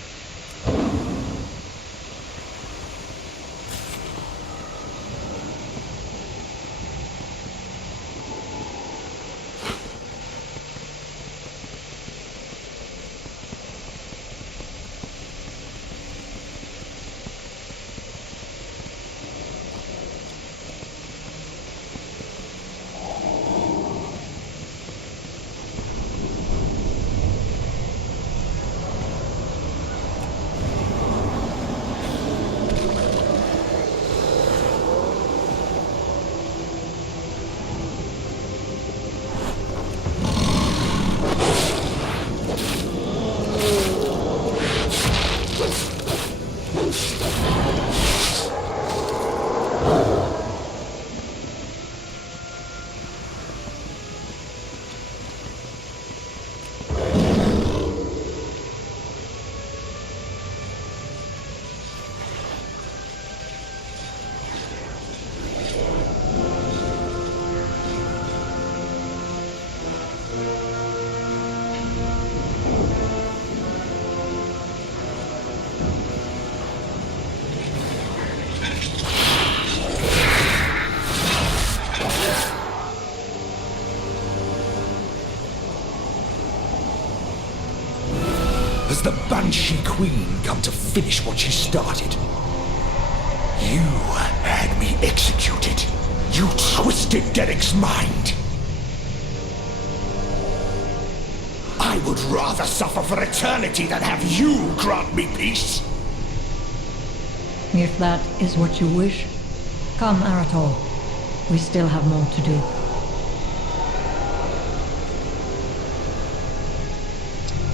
Banshee Queen come to finish what she started. You had me executed. You twisted Derek's mind. I would rather suffer for eternity than have you grant me peace. If that is what you wish, come, Arator. We still have more to do.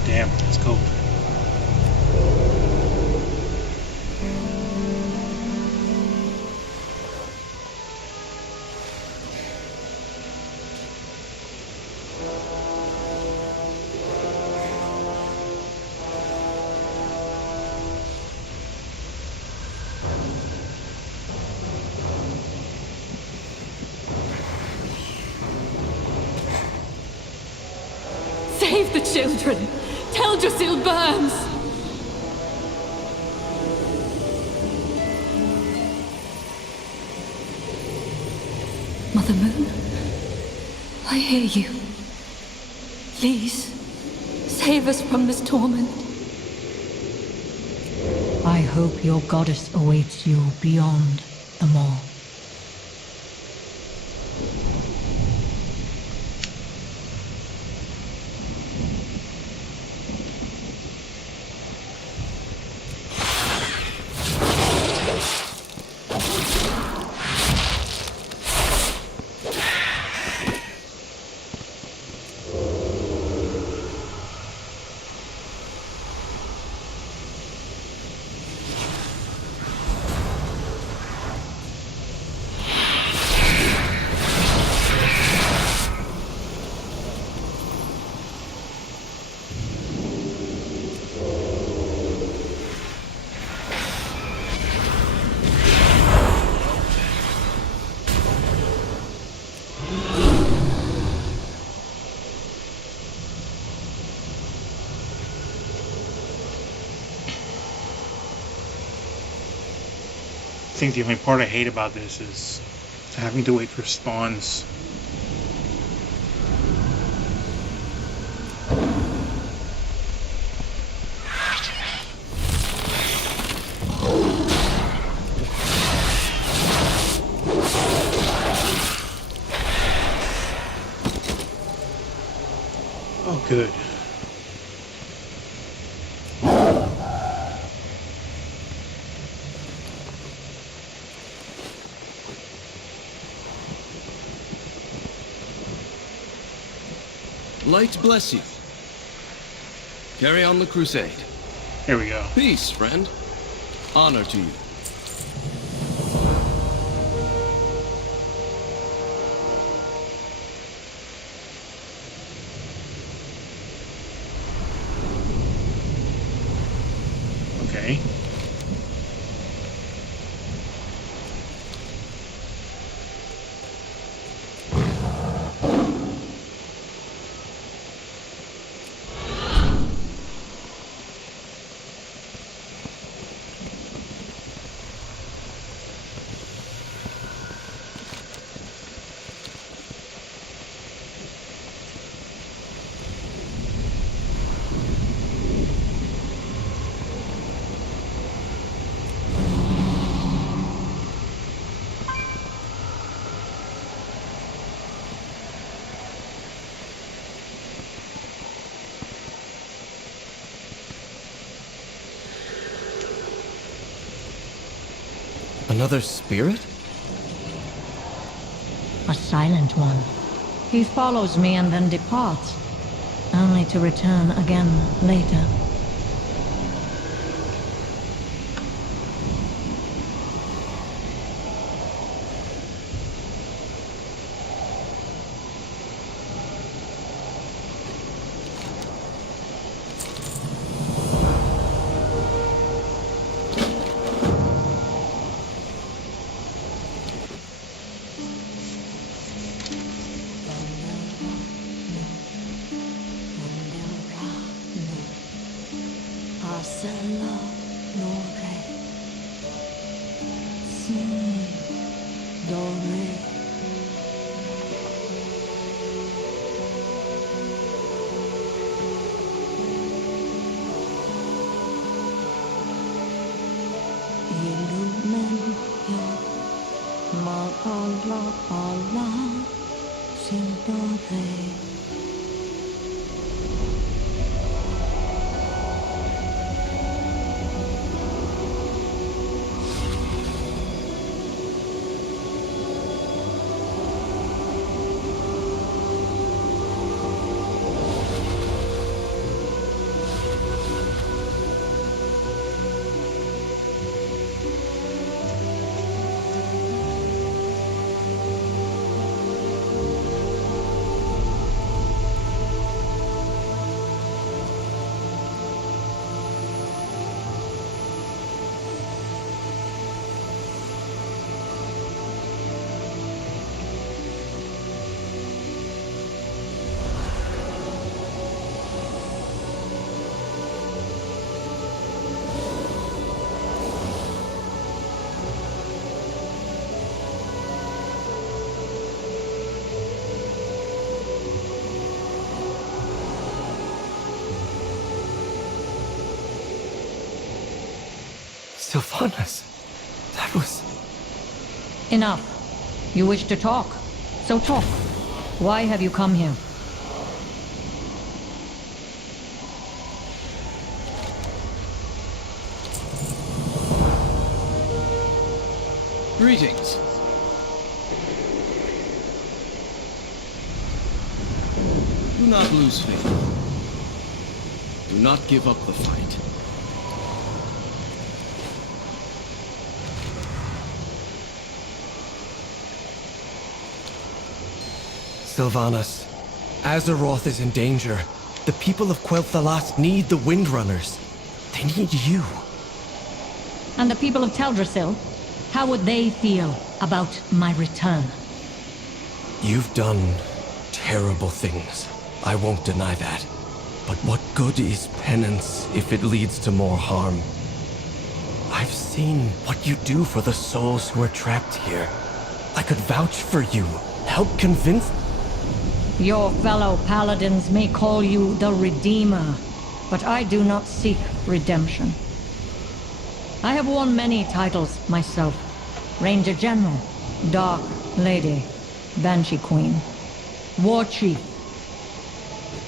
Damn, it's cold. Save the children! Teldrassil burns! Mother Moon, I hear you. Please, save us from this torment. I hope your goddess awaits you beyond the mall. I think the only part I hate about this is having to wait for spawns. Oh, good. Light bless you. Carry on the crusade. Here we go. Peace, friend. Honor to you. Okay. Another spirit? A silent one. He follows me and then departs, only to return again later. Sylvanas, that was... Enough. You wish to talk, so talk. Why have you come here? Greetings. Do not lose faith. Do not give up the fight. Sylvanas, Azeroth is in danger. The people of Quel'Thalas need the Windrunners. They need you. And the people of Teldrassil? How would they feel about my return? You've done terrible things. I won't deny that. But what good is penance if it leads to more harm? I've seen what you do for the souls who are trapped here. I could vouch for you, help convince... Your fellow paladins may call you the Redeemer, but I do not seek redemption. I have worn many titles myself. Ranger General, Dark Lady, Banshee Queen, War Chief.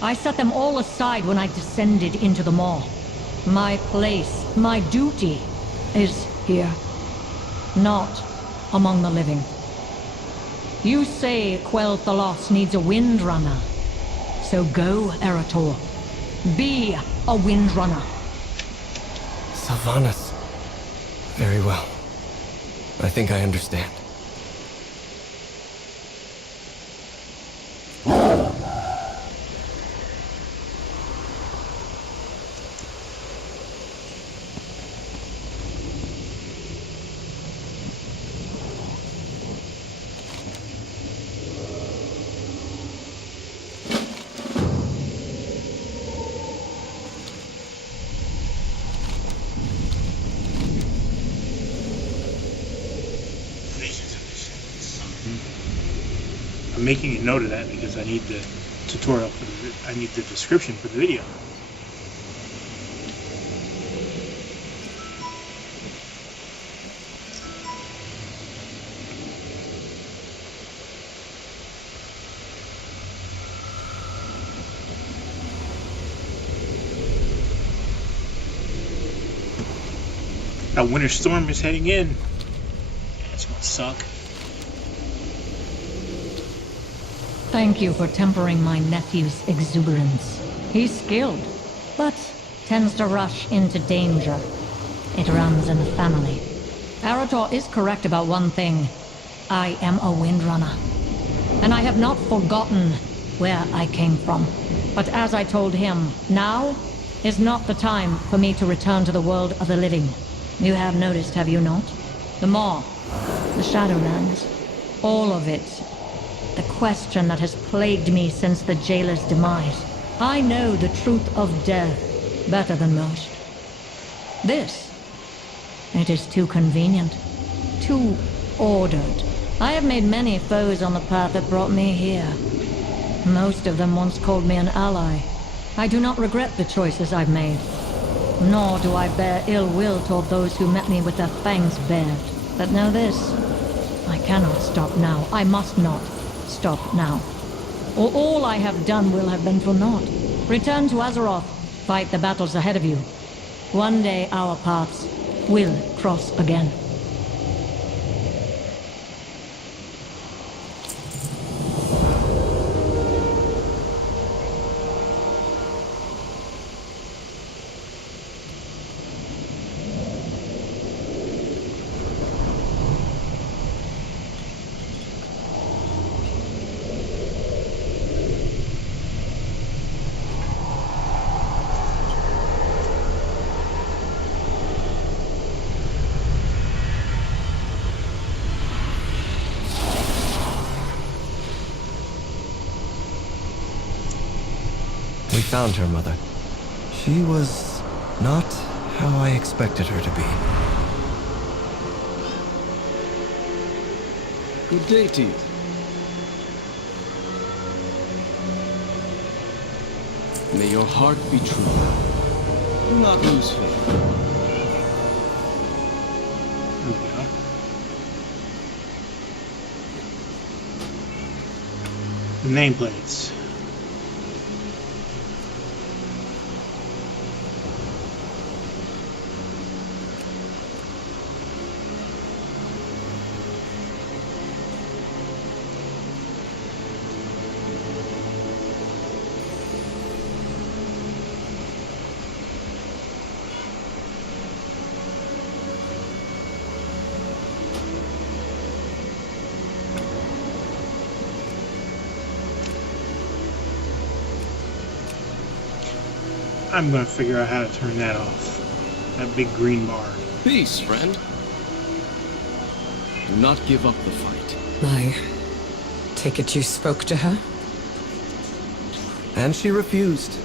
I set them all aside when I descended into the Maw. My place, my duty, is here. Not among the living. You say Quel'Thalas needs a Windrunner. So go, Erator. Be a Windrunner. Sylvanas. Very well. I think I understand. I'm making a note of that because I need the tutorial for I need the description for the video. That winter storm is heading in. It's gonna suck. Thank you for tempering my nephew's exuberance. He's skilled, but tends to rush into danger. It runs in the family. Erator is correct about one thing. I am a Windrunner. And I have not forgotten where I came from. But as I told him, now is not the time for me to return to the world of the living. You have noticed, have you not? The Maw, the Shadowlands, all of it. The question that has plagued me since the jailer's demise. I know the truth of death better than most. This, it is too convenient, too ordered. I have made many foes on the path that brought me here. Most of them once called me an ally. I do not regret the choices I've made. Nor do I bear ill will toward those who met me with their fangs bared. But know this, I cannot stop now. I must not stop now. or all I have done will have been for naught. Return to Azeroth, fight the battles ahead of you. One day our paths will cross again. We found her, Mother. She was not how I expected her to be. Good day to you. May your heart be true. Do not lose faith. There we go. Nameplates. I'm gonna figure out how to turn that off. That big green bar. Peace, friend. Do not give up the fight. I take it you spoke to her? And she refused,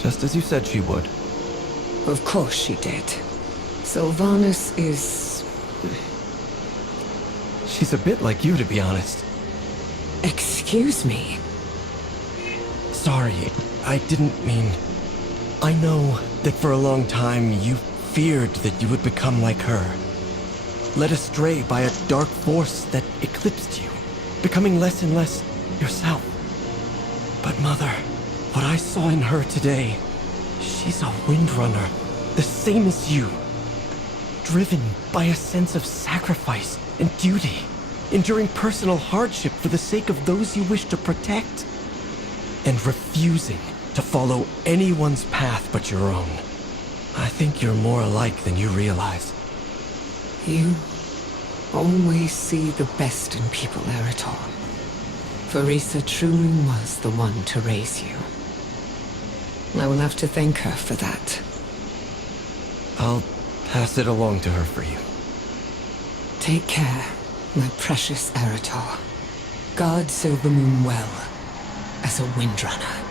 just as you said she would. Of course she did. Sylvanas is... She's a bit like you, to be honest. Excuse me. Sorry, I didn't mean... I know that for a long time you feared that you would become like her. Led astray by a dark force that eclipsed you, becoming less and less yourself. But Mother, what I saw in her today, she's a windrunner, the same as you. Driven by a sense of sacrifice and duty, enduring personal hardship for the sake of those you wish to protect, and refusing to follow anyone's path but your own. I think you're more alike than you realize. You always see the best in people, Larutan. Farisa truly was the one to raise you. I will have to thank her for that. I'll pass it along to her for you. Take care, my precious Aratar. Guard Silvermoon well, as a windrunner.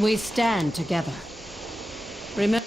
We stand together. Remember.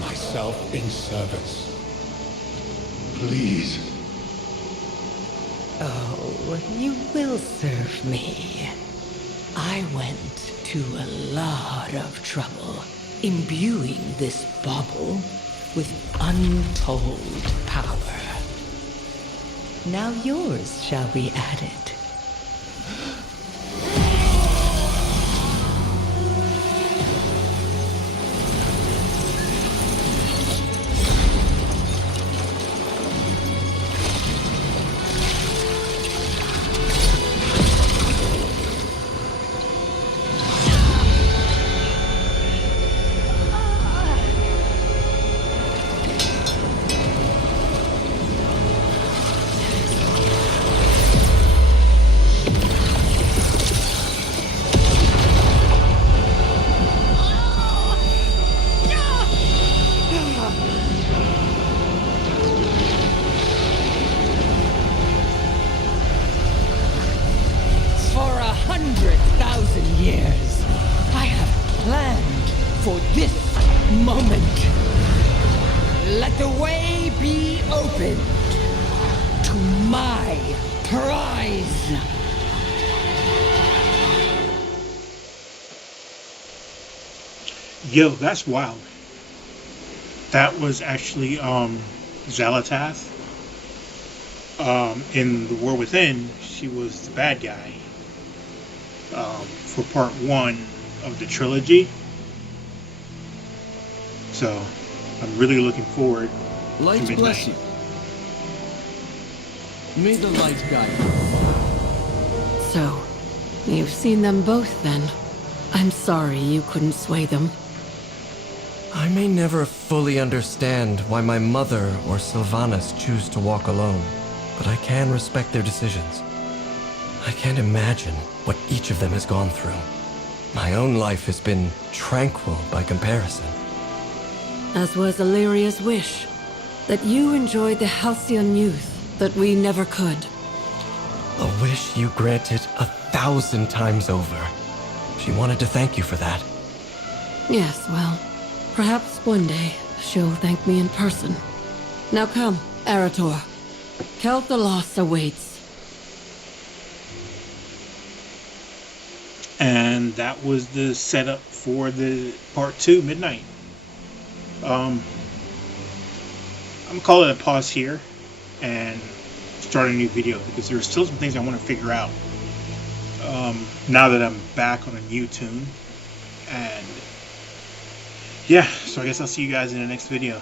Myself in service. Please, Oh, you will serve me. I went to a lot of trouble imbuing this bauble with untold power. Now yours shall be added. Let the way be opened to my prize. Yo, that's wild. That was actually Xalatath. In The War Within, she was the bad guy for part 1 of the trilogy. So I'm really looking forward to Light Midnight. bless you. May the light guide you. So, you've seen them both then. I'm sorry you couldn't sway them. I may never fully understand why my mother or Sylvanas choose to walk alone, but I can respect their decisions. I can't imagine what each of them has gone through. My own life has been tranquil by comparison. As was Illyria's wish, that you enjoyed the halcyon youth that we never could. A wish you granted 1,000 times over. She wanted to thank you for that. Yes, well, perhaps one day she'll thank me in person. Now come, Arator. Kel'Thalas awaits. And that was the setup for the part 2, Midnight. I'm gonna call it a pause here and start a new video because there are still some things I want to figure out now that I'm back on a new toon. And yeah, so I guess I'll see you guys in the next video.